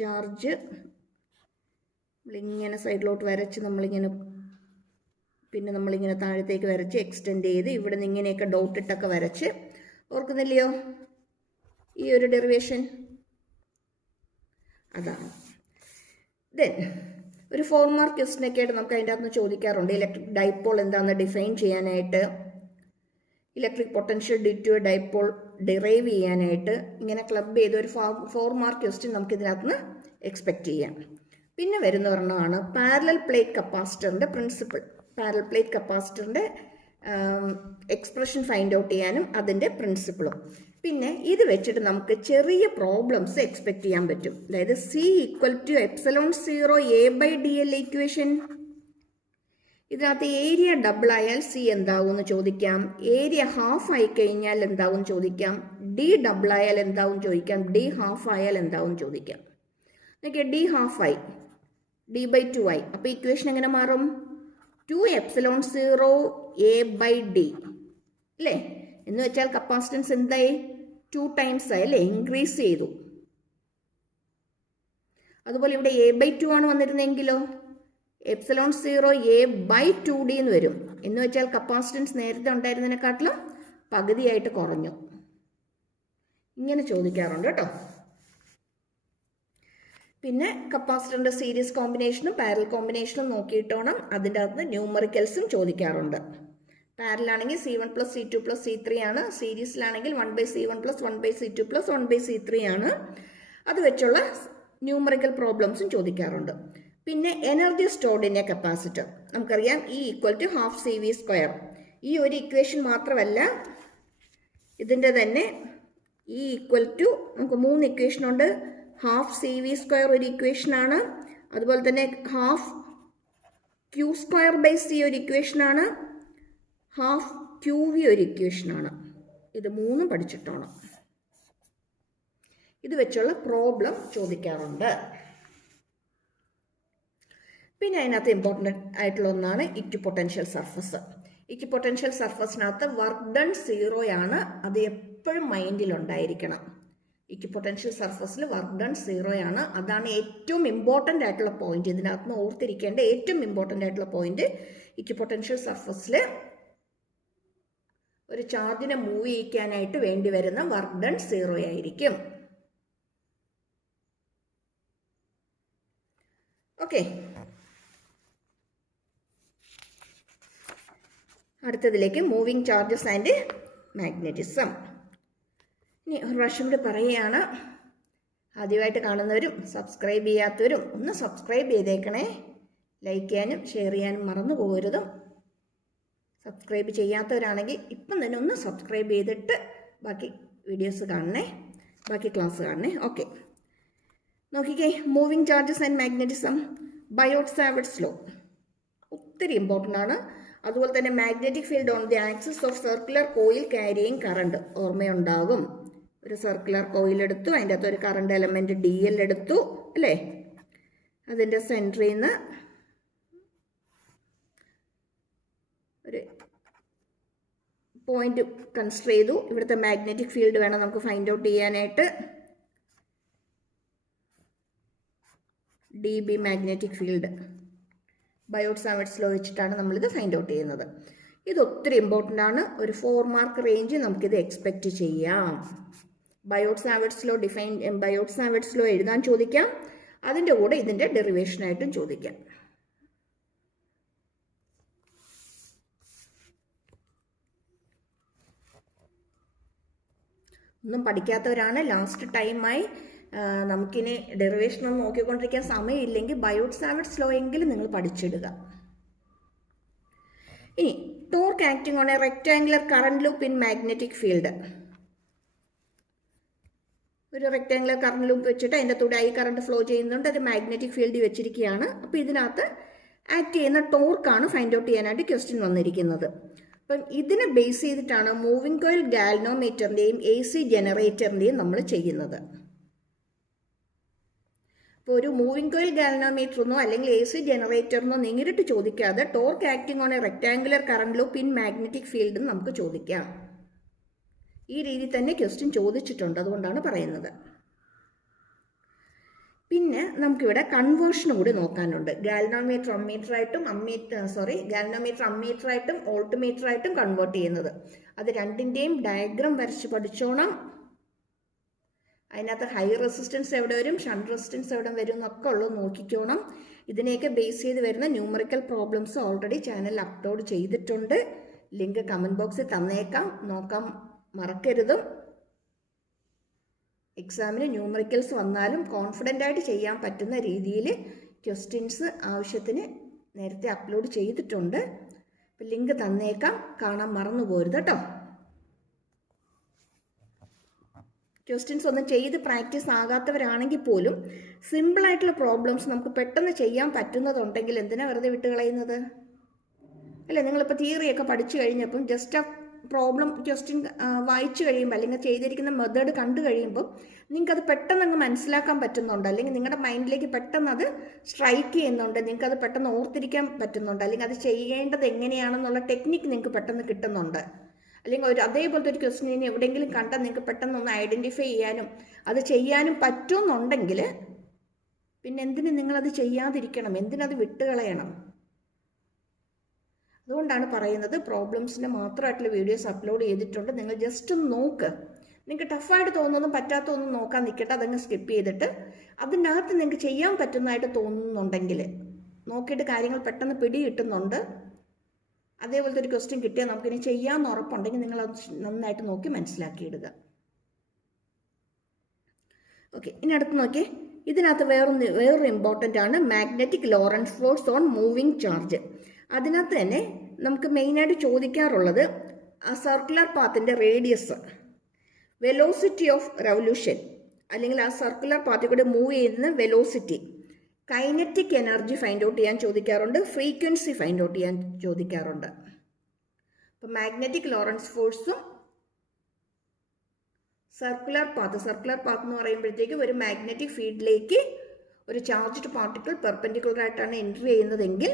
ചാർജ് നമ്മളിങ്ങനെ സൈഡിലോട്ട് വരച്ച് നമ്മളിങ്ങനെ താഴത്തേക്ക് വരച്ച് എക്സ്റ്റെൻഡ് ചെയ്ത് ഇവിടെ നിന്ന് ഇങ്ങനെയൊക്കെ ഡോട്ട് ഇട്ടൊക്കെ വരച്ച്, ഓർക്കുന്നില്ലയോ ഈ ഒരു ഡെറിവേഷൻ? അതാണ്. ദെൻ ഒരു 4 മാർക്ക് ക്വസ്റ്റ്യനൊക്കെ ആയിട്ട് നമുക്ക് അതിൻ്റെ അകത്ത് ചോദിക്കാറുണ്ട്. ഇലക്ട്രിക് ഡൈപോൾ എന്താണെന്ന് ഡിഫൈൻ ചെയ്യാനായിട്ട്, electric potential due to dipole derive ചെയ്യാനായിട്ട്, ഇങ്ങനെ ക്ലബ് ചെയ്ത് ഒരു 4 മാർക്ക് ക്വസ്റ്റ്യൻ നമുക്ക് ഇതിനകത്ത് നിന്ന് എക്സ്പെക്റ്റ് ചെയ്യാം. പിന്നെ വരുന്ന ഒരെണ്ണമാണ് പാരലൽ പ്ലേറ്റ് കപ്പാസിറ്ററിൻ്റെ പ്രിൻസിപ്പിൾ. പാരലൽ പ്ലേറ്റ് കപ്പാസിറ്ററിൻ്റെ എക്സ്പ്രഷൻ ഫൈൻഡ് ഔട്ട് ചെയ്യാനും അതിൻ്റെ പ്രിൻസിപ്പിളും. പിന്നെ ഇത് വെച്ചിട്ട് നമുക്ക് ചെറിയ പ്രോബ്ലംസ് എക്സ്പെക്ട് ചെയ്യാൻ പറ്റും. അതായത് C = ε0 A/dl ഇക്വേഷൻ. ഇതിനകത്ത് ഏരിയ ഡബിൾ ആയാൽ C എന്താവും എന്ന് ചോദിക്കാം, ഏരിയ ഹാഫ് ആയി കഴിഞ്ഞാൽ എന്താവും ചോദിക്കാം, D ഡബിൾ ആയാൽ എന്താവും ചോദിക്കാം, D ഹാഫ് ആയാൽ എന്താവും ചോദിക്കാം. ഓക്കെ, D ഹാഫ് ആയി, D/2 ആയി. അപ്പോൾ ഇക്വേഷൻ എങ്ങനെ മാറും? 2ε0 A/d അല്ലേ? എന്ന് വെച്ചാൽ കപ്പാസിറ്റൻസ് എന്തായി? 2 ടൈംസ് ആയി അല്ലേ, ഇൻക്രീസ് ചെയ്തു. അതുപോലെ ഇവിടെ A/2 ആണ് വന്നിരുന്നെങ്കിലോ ε0 A/2d എന്ന് വരും. എന്ന് വെച്ചാൽ കപ്പാസിറ്റൻസ് നേരത്തെ ഉണ്ടായിരുന്നതിനെക്കാട്ടിലും പകുതിയായിട്ട് കുറഞ്ഞു. ഇങ്ങനെ ചോദിക്കാറുണ്ട് കേട്ടോ. പിന്നെ കപ്പാസിറ്ററിൻ്റെ സീരീസ് കോമ്പിനേഷനും പാരലൽ കോമ്പിനേഷനും നോക്കിയിട്ടോണം. അതിൻ്റെ അകത്ത് ന്യൂമറിക്കൽസും ചോദിക്കാറുണ്ട്. പാരലാണെങ്കിൽ C1 + C2 + C3 ആണ്. സീരീസിലാണെങ്കിൽ 1/C1 + 1/C2 + 1/C3 ആണ്. അത് വെച്ചുള്ള ന്യൂമറിക്കൽ പ്രോബ്ലംസും ചോദിക്കാറുണ്ട്. പിന്നെ energy stored in A capacitor നമുക്കറിയാം E = ½ CV². ഈ ഒരു ഇക്വേഷൻ മാത്രമല്ല, ഇതിൻ്റെ തന്നെ E = നമുക്ക് 3 ഇക്വേഷൻ ഉണ്ട്. ½ CV² ഒരു ഇക്വേഷനാണ്. അതുപോലെ തന്നെ ½ Q²/C ഒരു ഇക്വേഷനാണ്. ½ QV ഒരു ഇക്വേഷനാണ്. ഇത് 3 പഠിച്ചിട്ടാണ്. ഇത് വെച്ചുള്ള പ്രോബ്ലം ചോദിക്കാറുണ്ട്. പിന്നെ അതിനകത്ത് ഇമ്പോർട്ടൻ്റ് ആയിട്ടുള്ള ഒന്നാണ് ഇക്വിപൊട്ടൻഷ്യൽ സർഫസ്. ഇക്വിപൊട്ടൻഷ്യൽ സർഫസിനകത്ത് വർക്ക് ഡൺ 0 ആണ്. അത് എപ്പോഴും മൈൻഡിലുണ്ടായിരിക്കണം. ഇക്വിപൊട്ടൻഷ്യൽ സർഫസിൽ വർക്ക് ഡൺ 0 ആണ്. അതാണ് ഏറ്റവും ഇമ്പോർട്ടൻ്റ് ആയിട്ടുള്ള പോയിന്റ്. ഇതിനകത്ത് നിന്ന് ഓർത്തിരിക്കേണ്ട ഏറ്റവും ഇമ്പോർട്ടൻ്റ് ആയിട്ടുള്ള പോയിന്റ്, ഇക്വിപൊട്ടൻഷ്യൽ സർഫസിൽ ഒരു ചാർജിനെ മൂവ് ചെയ്യിക്കാനായിട്ട് വേണ്ടി വരുന്ന വർക്ക് ഡൺ 0 ആയിരിക്കും. ഓക്കെ, അടുത്തതിലേക്ക് മൂവിങ് ചാർജസ് ആൻഡ് മാഗ്നറ്റിസം. ഇനി ഒരു പ്രാവശ്യം കൂടി പറയുകയാണ്, ആദ്യമായിട്ട് കാണുന്നവരും സബ്സ്ക്രൈബ് ചെയ്യാത്തവരും ഒന്ന് സബ്സ്ക്രൈബ് ചെയ്തേക്കണേ. ലൈക്ക് ചെയ്യാനും ഷെയർ ചെയ്യാനും മറന്നു പോകരുതും. സബ്സ്ക്രൈബ് ചെയ്യാത്തവരാണെങ്കിൽ ഇപ്പം തന്നെ ഒന്ന് സബ്സ്ക്രൈബ് ചെയ്തിട്ട് ബാക്കി വീഡിയോസ് കാണണേ, ബാക്കി ക്ലാസ് കാണണേ. ഓക്കെ, നോക്കിക്കേ. Moving charges and magnetism, Biot Savart's law ഒത്തിരി ഇമ്പോർട്ടൻ്റ് ആണ്. അതുപോലെ തന്നെ magnetic field on the axis of circular coil carrying current, ഓർമ്മയുണ്ടാകും. ഒരു സർക്കുലർ കോയിൽ എടുത്തു, അതിൻ്റെ അകത്ത് ഒരു കറണ്ട് എലമെൻറ്റ് DL എടുത്തു അല്ലേ. അതിൻ്റെ സെൻറ്ററിൽ നിന്ന് ഒരു പോയിന്റ് കൺസിഡർ ചെയ്തു. ഇവിടുത്തെ മാഗ്നറ്റിക് ഫീൽഡ് വേണം നമുക്ക് ഫൈൻഡ് ഔട്ട് ചെയ്യാനായിട്ട്. DB മാഗ്നറ്റിക് ഫീൽഡ് ബയോട്ട്-സാവേർട്ട്സ് ലോ വെച്ചിട്ടാണ് നമ്മളിത് ഫൈൻഡ് ഔട്ട് ചെയ്യുന്നത്. ഇത് ഒത്തിരി ഇമ്പോർട്ടൻ്റ് ആണ്. ഒരു 4 മാർക്ക് റേഞ്ച് നമുക്കിത് എക്സ്പെക്റ്റ് ചെയ്യാം. ബയോട്ട്-സാവേർട്ട്സ് ലോ എഴുതാൻ ചോദിക്കാം, അതിൻ്റെ കൂടെ ഇതിൻ്റെ ഡെറിവേഷനായിട്ടും ചോദിക്കാം. ഒന്നും പഠിക്കാത്തവരാണ്, ലാസ്റ്റ് ടൈമായി നമുക്കിനി ഡെറിവേഷനൊന്നും നോക്കിക്കൊണ്ടിരിക്കാൻ സമയമില്ലെങ്കിൽ ബയോട്ട്-സാവേർട്ട്സ് ലോ എങ്കിലും നിങ്ങൾ പഠിച്ചിടുക. ഇനി torque acting on A rectangular current loop in magnetic field. ഒരു റെക്ടാങ്കുലർ കറണ്ട് ലൂപ്പ് വെച്ചിട്ട് അതിൻ്റെ കൂടെ ഈ കറണ്ട് ഫ്ലോ ചെയ്യുന്നുണ്ട്, അത് മാഗ്നറ്റിക് ഫീൽഡിൽ വെച്ചിരിക്കുകയാണ്. അപ്പോൾ ഇതിനകത്ത് ആക്ട് ചെയ്യുന്ന ടോർക്കാണ് ഫൈൻഡ് ഔട്ട് ചെയ്യാനായിട്ട് ക്വസ്റ്റ്യൻ വന്നിരിക്കുന്നത്. അപ്പം ഇതിനെ ബേസ് ചെയ്തിട്ടാണ് മൂവിംഗ് കോയിൽ ഗാൽവനോമീറ്ററിൻ്റെയും AC ജനറേറ്ററിൻ്റെയും നമ്മൾ ചെയ്യുന്നത്. ഇപ്പോൾ ഒരു മൂവിംഗ് കോയിൽ ഗാൽവനോമീറ്ററിനോ അല്ലെങ്കിൽ AC ജനറേറ്ററിനോ നേരിട്ട് ചോദിക്കാതെ torque acting on A rectangular current loop in magnetic field നമുക്ക് ചോദിക്കാം. ഈ രീതി തന്നെ ക്വസ്റ്റ്യൻ ചോദിച്ചിട്ടുണ്ട്, അതുകൊണ്ടാണ് പറയുന്നത്. പിന്നെ നമുക്കിവിടെ കൺവേർഷൻ കൂടി നോക്കാനുണ്ട്. ഗാൽവനോമീറ്റർ അമ്മീറ്ററായിട്ടും വോൾട്ട്മീറ്ററായിട്ടും കൺവേർട്ട് ചെയ്യുന്നത്. അത് രണ്ടിൻ്റെയും ഡയഗ്രാം വരച്ച് പഠിച്ചോണം. അതിനകത്ത് ഹൈ റെസിസ്റ്റൻസ് എവിടെ വരും, ഷണ്ട് റെസിസ്റ്റൻസ് എവിടെ വരും എന്നൊക്കെ ഉള്ളത് നോക്കിക്കോണം. ഇതിനെയൊക്കെ ബേസ് ചെയ്ത് വരുന്ന ന്യൂമറിക്കൽ പ്രോബ്ലംസ് ഓൾറെഡി ചാനലിൽ അപ്ലോഡ് ചെയ്തിട്ടുണ്ട്. ലിങ്ക് കമൻറ്റ് ബോക്സിൽ തന്നേക്കാം, നോക്കാൻ മറക്കരുതും. എക്സാമിന് ന്യൂമറിക്കൽസ് വന്നാലും കോൺഫിഡൻ്റ് ആയിട്ട് ചെയ്യാൻ പറ്റുന്ന രീതിയിൽ ക്വസ്റ്റ്യൻസ് ആവശ്യത്തിന് നേരത്തെ അപ്ലോഡ് ചെയ്തിട്ടുണ്ട്. അപ്പം ലിങ്ക് തന്നേക്കാം, കാണാൻ മറന്നു പോരുത് കേട്ടോ. ക്വസ്റ്റ്യൻസ് ഒന്നും ചെയ്ത് പ്രാക്ടീസ് ആകാത്തവരാണെങ്കിൽ പോലും സിമ്പിളായിട്ടുള്ള പ്രോബ്ലംസ് നമുക്ക് പെട്ടെന്ന് ചെയ്യാൻ പറ്റുന്നതുണ്ടെങ്കിൽ എന്തിനാണ് വെറുതെ വിട്ട് കളയുന്നത് അല്ലേ? നിങ്ങളിപ്പോൾ തിയറിയൊക്കെ പഠിച്ചു കഴിഞ്ഞപ്പം ജസ്റ്റ് ആ പ്രോബ്ലം ക്വസ്റ്റ്യൻ വായിച്ചു കഴിയുമ്പോൾ അല്ലെങ്കിൽ ചെയ്തിരിക്കുന്ന മെത്തേഡ് കണ്ടു കഴിയുമ്പോൾ നിങ്ങൾക്കത് പെട്ടെന്ന് അങ്ങ് മനസ്സിലാക്കാൻ പറ്റുന്നുണ്ട്, അല്ലെങ്കിൽ നിങ്ങളുടെ മൈൻഡിലേക്ക് പെട്ടെന്ന് അത് സ്ട്രൈക്ക് ചെയ്യുന്നുണ്ട്, നിങ്ങൾക്കത് പെട്ടെന്ന് ഓർത്തിരിക്കാൻ പറ്റുന്നുണ്ട്, അല്ലെങ്കിൽ അത് ചെയ്യേണ്ടത് എങ്ങനെയാണെന്നുള്ള ടെക്നിക്ക് നിങ്ങൾക്ക് പെട്ടെന്ന് കിട്ടുന്നുണ്ട്. അല്ലെങ്കിൽ അതേപോലത്തെ ഒരു ക്വസ്റ്റ്യൻ എവിടെയെങ്കിലും കണ്ടാൽ നിങ്ങൾക്ക് പെട്ടെന്ന് ഒന്ന് ഐഡൻറ്റിഫൈ ചെയ്യാനും അത് ചെയ്യാനും പറ്റുമെന്നുണ്ടെങ്കിൽ പിന്നെ എന്തിന് നിങ്ങളത് ചെയ്യാതിരിക്കണം, എന്തിനത് വിട്ടുകളയണം? അതുകൊണ്ടാണ് പറയുന്നത് പ്രോബ്ലംസിൻ്റെ മാത്രമായിട്ടുള്ള വീഡിയോസ് അപ്ലോഡ് ചെയ്തിട്ടുണ്ട്. നിങ്ങൾ ജസ്റ്റ് ഒന്ന് നോക്ക്. നിങ്ങൾക്ക് ടഫായിട്ട് തോന്നുന്നതും പറ്റാത്തതൊന്നും നോക്കാൻ നിൽക്കട്ടെ, അതങ്ങ് സ്കിപ്പ് ചെയ്തിട്ട് അതിനകത്ത് നിങ്ങൾക്ക് ചെയ്യാൻ പറ്റുന്നതായിട്ട് തോന്നുന്നുണ്ടെങ്കിൽ നോക്കിയിട്ട് കാര്യങ്ങൾ പെട്ടെന്ന് പിടി കിട്ടുന്നുണ്ട്, അതേപോലത്തെ ഒരു ക്വസ്റ്റ്യൻ കിട്ടിയാൽ നമുക്കിനി ചെയ്യാമെന്ന് ഉറപ്പുണ്ടെങ്കിൽ നിങ്ങൾ അത് നന്നായിട്ട് നോക്കി മനസ്സിലാക്കിയിടുക. ഓക്കെ, ഇനി അടുത്ത് നോക്കി. ഇതിനകത്ത് വേറൊരു ഇമ്പോർട്ടൻ്റ് ആണ് magnetic Lorentz force on moving charge. അതിനകത്ത് തന്നെ നമുക്ക് മെയിനായിട്ട് ചോദിക്കാറുള്ളത് ആ സർക്കുലർ പാത്തിൻ്റെ റേഡിയസ്, വെലോസിറ്റി ഓഫ് റെവല്യൂഷൻ, അല്ലെങ്കിൽ ആ സർക്കുലർ പാത്തിൽ കൂടെ മൂവ് ചെയ്യുന്ന velocity, kinetic energy find out ചെയ്യാൻ ചോദിക്കാറുണ്ട്, ഫ്രീക്വൻസി ഫൈൻഡ് ഔട്ട് ചെയ്യാൻ ചോദിക്കാറുണ്ട്. അപ്പം മാഗ്നറ്റിക് ലോറൻസ് ഫോഴ്സും സർക്കുലർ പാത്ത് എന്ന് പറയുമ്പോഴത്തേക്കും ഒരു മാഗ്നറ്റിക് ഫീൽഡിലേക്ക് ഒരു ചാർജ്ഡ് പാർട്ടിക്കിൾ പെർപെൻഡിക്കുലർ ആയിട്ടാണ് എൻട്രി ചെയ്യുന്നതെങ്കിൽ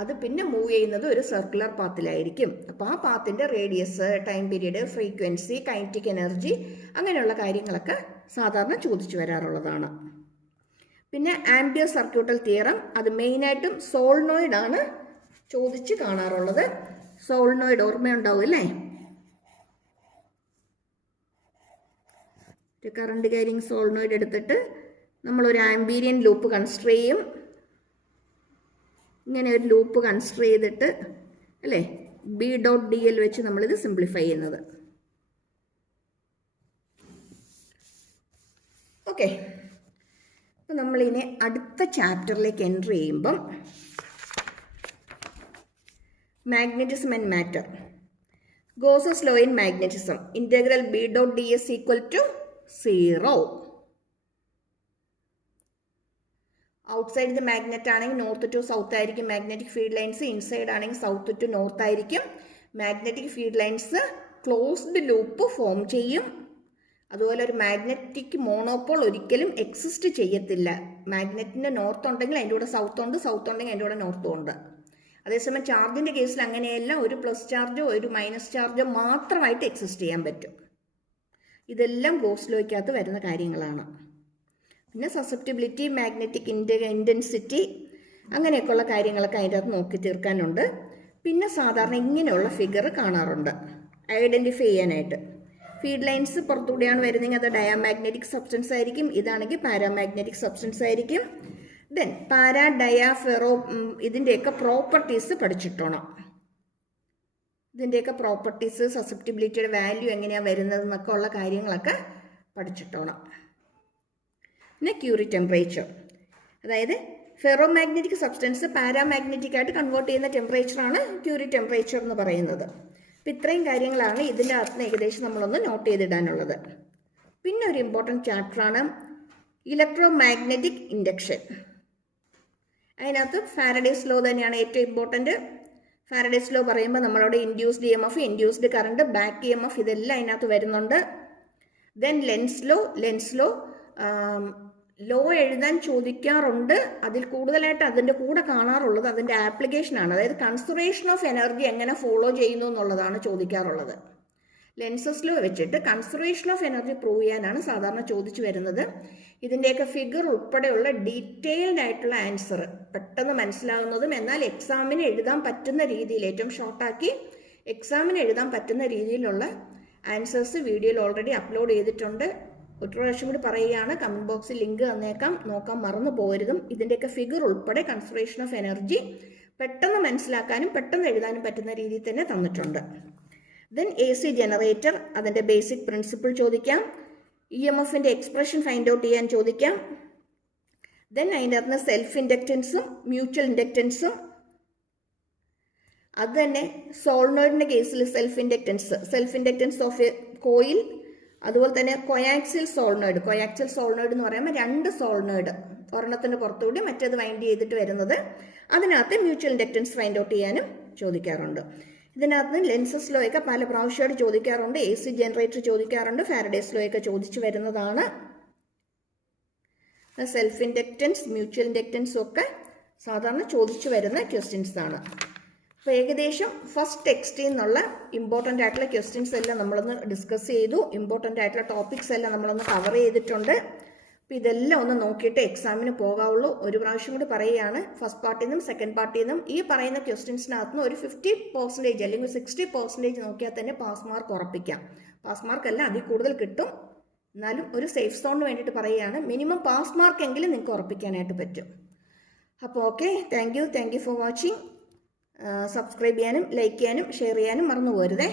അത് പിന്നെ മൂവ് ചെയ്യുന്നത് ഒരു സർക്കുലർ പാത്തിലായിരിക്കും. അപ്പോൾ ആ പാത്തിൻ്റെ radius, time period, frequency, kinetic energy അങ്ങനെയുള്ള കാര്യങ്ങളൊക്കെ സാധാരണ ചോദിച്ചു വരാറുള്ളതാണ്. പിന്നെ ആംപിയർ സർക്യൂട്ടൽ തിയറം, അത് മെയിനായിട്ടും സോളിനോയിഡാണ് ചോദിച്ച് കാണാറുള്ളത്. സോളിനോയിഡ് ഓർമ്മയുണ്ടാവും അല്ലേ? ഒരു കറണ്ട് ക്യാരിങ് സോളിനോയിഡ് എടുത്തിട്ട് നമ്മളൊരു ആംബീരിയൻ ലൂപ്പ് കൺസിഡർ ചെയ്യും. ഇങ്ങനെ ഒരു ലൂപ്പ് കൺസിഡർ ചെയ്തിട്ട് അല്ലേ B.dl വെച്ച് നമ്മളിത് സിംപ്ലിഫൈ ചെയ്യുന്നത്. ഓക്കെ, അപ്പോൾ നമ്മളിനി അടുത്ത ചാപ്റ്ററിലേക്ക് എൻ്റർ ചെയ്യുമ്പം magnetism and matter. Gauss's law in magnetism, integral B dot ds equal to 0. Outside the magnet ആണെങ്കിൽ നോർത്ത് ടു സൗത്ത് ആയിരിക്കും മാഗ്നറ്റിക് ഫീൽഡ് ലൈൻസ്, ഇൻസൈഡ് ആണെങ്കിൽ സൗത്ത് ടു നോർത്ത് ആയിരിക്കും. Magnetic field lines closed loop form ചെയ്യും. അതുപോലെ ഒരു magnetic monopole ഒരിക്കലും exist ചെയ്യത്തില്ല. മാഗ്നറ്റിൻ്റെ north ഉണ്ടെങ്കിൽ അതിൻ്റെ കൂടെ സൗത്ത് ഉണ്ട്, സൗത്ത് ഉണ്ടെങ്കിൽ അതിൻ്റെ കൂടെ നോർത്തും ഉണ്ട്. അതേസമയം ചാർജിൻ്റെ കേസിൽ അങ്ങനെയല്ല, ഒരു പ്ലസ് ചാർജോ ഒരു മൈനസ് ചാർജോ മാത്രമായിട്ട് എക്സിസ്റ്റ് ചെയ്യാൻ പറ്റും. ഇതെല്ലാം ഗോസ് ലോയ്ക്കകത്ത് വരുന്ന കാര്യങ്ങളാണ്. പിന്നെ സസെപ്റ്റിബിലിറ്റി, മാഗ്നറ്റിക് ഇൻറ്റൻസിറ്റി, അങ്ങനെയൊക്കെയുള്ള കാര്യങ്ങളൊക്കെ അതിൻ്റെ അകത്ത് നോക്കി തീർക്കാനുണ്ട്. പിന്നെ സാധാരണ ഇങ്ങനെയുള്ള ഫിഗർ കാണാറുണ്ട് ഐഡൻറ്റിഫൈ ചെയ്യാനായിട്ട്. ഫീൽഡ് ലൈൻസ് പുറത്തുകൂടെയാണ് വരുന്നതെങ്കിൽ അത് ഡയാമാഗ്നറ്റിക് സബ്സ്റ്റൻസ് ആയിരിക്കും, ഇതാണെങ്കിൽ പാരാമാഗ്നറ്റിക് സബ്സ്റ്റൻസ് ആയിരിക്കും. ദെൻ പാരാ, ഡയാ, ഫെറോ, ഇതിൻ്റെയൊക്കെ പ്രോപ്പർട്ടീസ് പഠിച്ചിട്ടോണം. ഇതിൻ്റെയൊക്കെ പ്രോപ്പർട്ടീസ്, സസെപ്റ്റിബിലിറ്റിയുടെ വാല്യൂ എങ്ങനെയാണ് വരുന്നത് എന്നൊക്കെ ഉള്ള കാര്യങ്ങളൊക്കെ പഠിച്ചിട്ടോണം. പിന്നെ ക്യൂറി ടെമ്പറേച്ചർ, അതായത് ഫെറോ മാഗ്നറ്റിക് സബ്സ്റ്റൻസ് പാരാമാഗ്നറ്റിക് ആയിട്ട് കൺവേർട്ട് ചെയ്യുന്ന ടെമ്പറേച്ചറാണ് ക്യൂറി ടെമ്പറേച്ചർ എന്ന് പറയുന്നത്. അപ്പം ഇത്രയും കാര്യങ്ങളാണ് ഇതിൻ്റെ അകത്ത് ഏകദേശം നമ്മളൊന്ന് നോട്ട് ചെയ്തിടാനുള്ളത്. പിന്നെ ഒരു ഇമ്പോർട്ടൻറ്റ് ചാപ്റ്ററാണ് ഇലക്ട്രോ മാഗ്നറ്റിക് ഇൻഡക്ഷൻ. അതിനകത്ത് ഫാരഡേസ് ലോ തന്നെയാണ് ഏറ്റവും ഇമ്പോർട്ടൻറ്റ്. ഫാരഡേസ് ലോ പറയുമ്പോൾ നമ്മളവിടെ induced EMF, induced current, back EMF ഇതെല്ലാം അതിനകത്ത് വരുന്നുണ്ട്. ദെൻ ലെൻസ് ലോ ലോ എഴുതാൻ ചോദിക്കാറുണ്ട്. അതിൽ കൂടുതലായിട്ട് അതിൻ്റെ കൂടെ കാണാറുള്ളത് അതിൻ്റെ ആപ്ലിക്കേഷനാണ്. അതായത് കൺസർവേഷൻ ഓഫ് എനർജി എങ്ങനെ ഫോളോ ചെയ്യുന്നു എന്നുള്ളതാണ് ചോദിക്കാറുള്ളത്. ലെൻസസ് ലോ വെച്ചിട്ട് കൺസർവേഷൻ ഓഫ് എനർജി പ്രൂവ് ചെയ്യാനാണ് സാധാരണ ചോദിച്ചു വരുന്നത്. ഇതിൻ്റെയൊക്കെ ഫിഗർ ഉൾപ്പെടെയുള്ള ഡീറ്റെയിൽഡ് ആയിട്ടുള്ള ആൻസർ പെട്ടെന്ന് മനസ്സിലാകുന്നതും എന്നാൽ എക്സാമിന് എഴുതാൻ പറ്റുന്ന രീതിയിൽ, ഏറ്റവും ഷോർട്ടാക്കി എക്സാമിന് എഴുതാൻ പറ്റുന്ന രീതിയിലുള്ള ആൻസേഴ്സ് വീഡിയോയിൽ ഓൾറെഡി അപ്ലോഡ് ചെയ്തിട്ടുണ്ട്. ഒരു പ്രാവശ്യം കൂടി പറയുകയാണ്, കമൻറ്റ് ബോക്സിൽ ലിങ്ക് തന്നേക്കാം, നോക്കാൻ മറന്നു പോകരുതും. ഇതിൻ്റെയൊക്കെ ഫിഗർ ഉൾപ്പെടെ കൺസർവേഷൻ ഓഫ് എനർജി പെട്ടെന്ന് മനസ്സിലാക്കാനും പെട്ടെന്ന് എഴുതാനും പറ്റുന്ന രീതിയിൽ തന്നെ തന്നിട്ടുണ്ട്. ദെൻ AC ജനറേറ്റർ, അതിൻ്റെ ബേസിക് പ്രിൻസിപ്പിൾ ചോദിക്കാം. EMFൻ്റെ എക്സ്പ്രഷൻ ഫൈൻഡ് ഔട്ട് ചെയ്യാൻ ചോദിക്കാം. ദെൻ അതിൻ്റെ അകത്ത് സെൽഫ് ഇൻഡക്റ്റൻസും മ്യൂച്വൽ ഇൻഡക്റ്റൻസും, അത് തന്നെ സോൾനോയിഡിൻ്റെ കേസിൽ self inductance of A coil, അതുപോലെ തന്നെ കൊയാക്സിൽ സോൾനോയിഡ് എന്ന് പറയുമ്പോൾ 2 സോൾനോയിഡ് ഒരെണ്ണത്തിൻ്റെ പുറത്തുകൂടി മറ്റേത് വൈൻഡ് ചെയ്തിട്ട് വരുന്നത്, അതിനകത്ത് മ്യൂച്വൽ ഇൻഡക്റ്റൻസ് ഫൈൻഡ് ഔട്ട് ചെയ്യാനും ചോദിക്കാറുണ്ട്. ഇതിനകത്ത് ലെൻസസ് ലോ ഒക്കെ പല പ്രാവശ്യമായിട്ട് ചോദിക്കാറുണ്ട്, AC ജനറേറ്റർ ചോദിക്കാറുണ്ട്, ഫാരഡേസ് ലോ ഒക്കെ ചോദിച്ചു വരുന്നതാണ്. സെൽഫ് ഇൻഡക്റ്റൻസ്, മ്യൂച്വൽ ഇൻഡക്റ്റൻസും ഒക്കെ സാധാരണ ചോദിച്ചു വരുന്ന ക്വസ്റ്റ്യൻസ് ആണ്. അപ്പോൾ ഏകദേശം ഫസ്റ്റ് ടെക്സ്റ്റിൽ നിന്നുള്ള ഇമ്പോർട്ടൻ്റ് ആയിട്ടുള്ള ക്വസ്റ്റ്യൻസ് എല്ലാം നമ്മളൊന്ന് ഡിസ്കസ് ചെയ്തു. ഇമ്പോർട്ടൻ്റ് ആയിട്ടുള്ള ടോപ്പിക്സ് എല്ലാം നമ്മളൊന്ന് കവർ ചെയ്തിട്ടുണ്ട്. അപ്പോൾ ഇതെല്ലാം ഒന്ന് നോക്കിയിട്ട് എക്സാമിന് പോകാവുള്ളൂ. ഒരു പ്രാവശ്യം കൂടി പറയുകയാണ്, ഫസ്റ്റ് പാർട്ടിൽ നിന്നും സെക്കൻഡ് പാർട്ടിൽ നിന്നും ഈ പറയുന്ന ക്വസ്റ്റ്യൻസിനകത്ത് നിന്ന് ഒരു 50% അല്ലെങ്കിൽ 60% നോക്കിയാൽ തന്നെ പാസ് മാർക്ക് ഉറപ്പിക്കാം. പാസ് മാർക്കല്ല, അതിൽ കൂടുതൽ കിട്ടും. എന്നാലും ഒരു സേഫ് സോണിന് വേണ്ടിയിട്ട് പറയുകയാണ്, മിനിമം പാസ് മാർക്ക് എങ്കിലും നിങ്ങൾക്ക് ഉറപ്പിക്കാനായിട്ട് പറ്റും. അപ്പോൾ okay, thank you for watching. Subscribe ചെയ്യാനും ലൈക്ക് ചെയ്യാനും ഷെയർ ചെയ്യാനും മറന്നു പോരുതേ.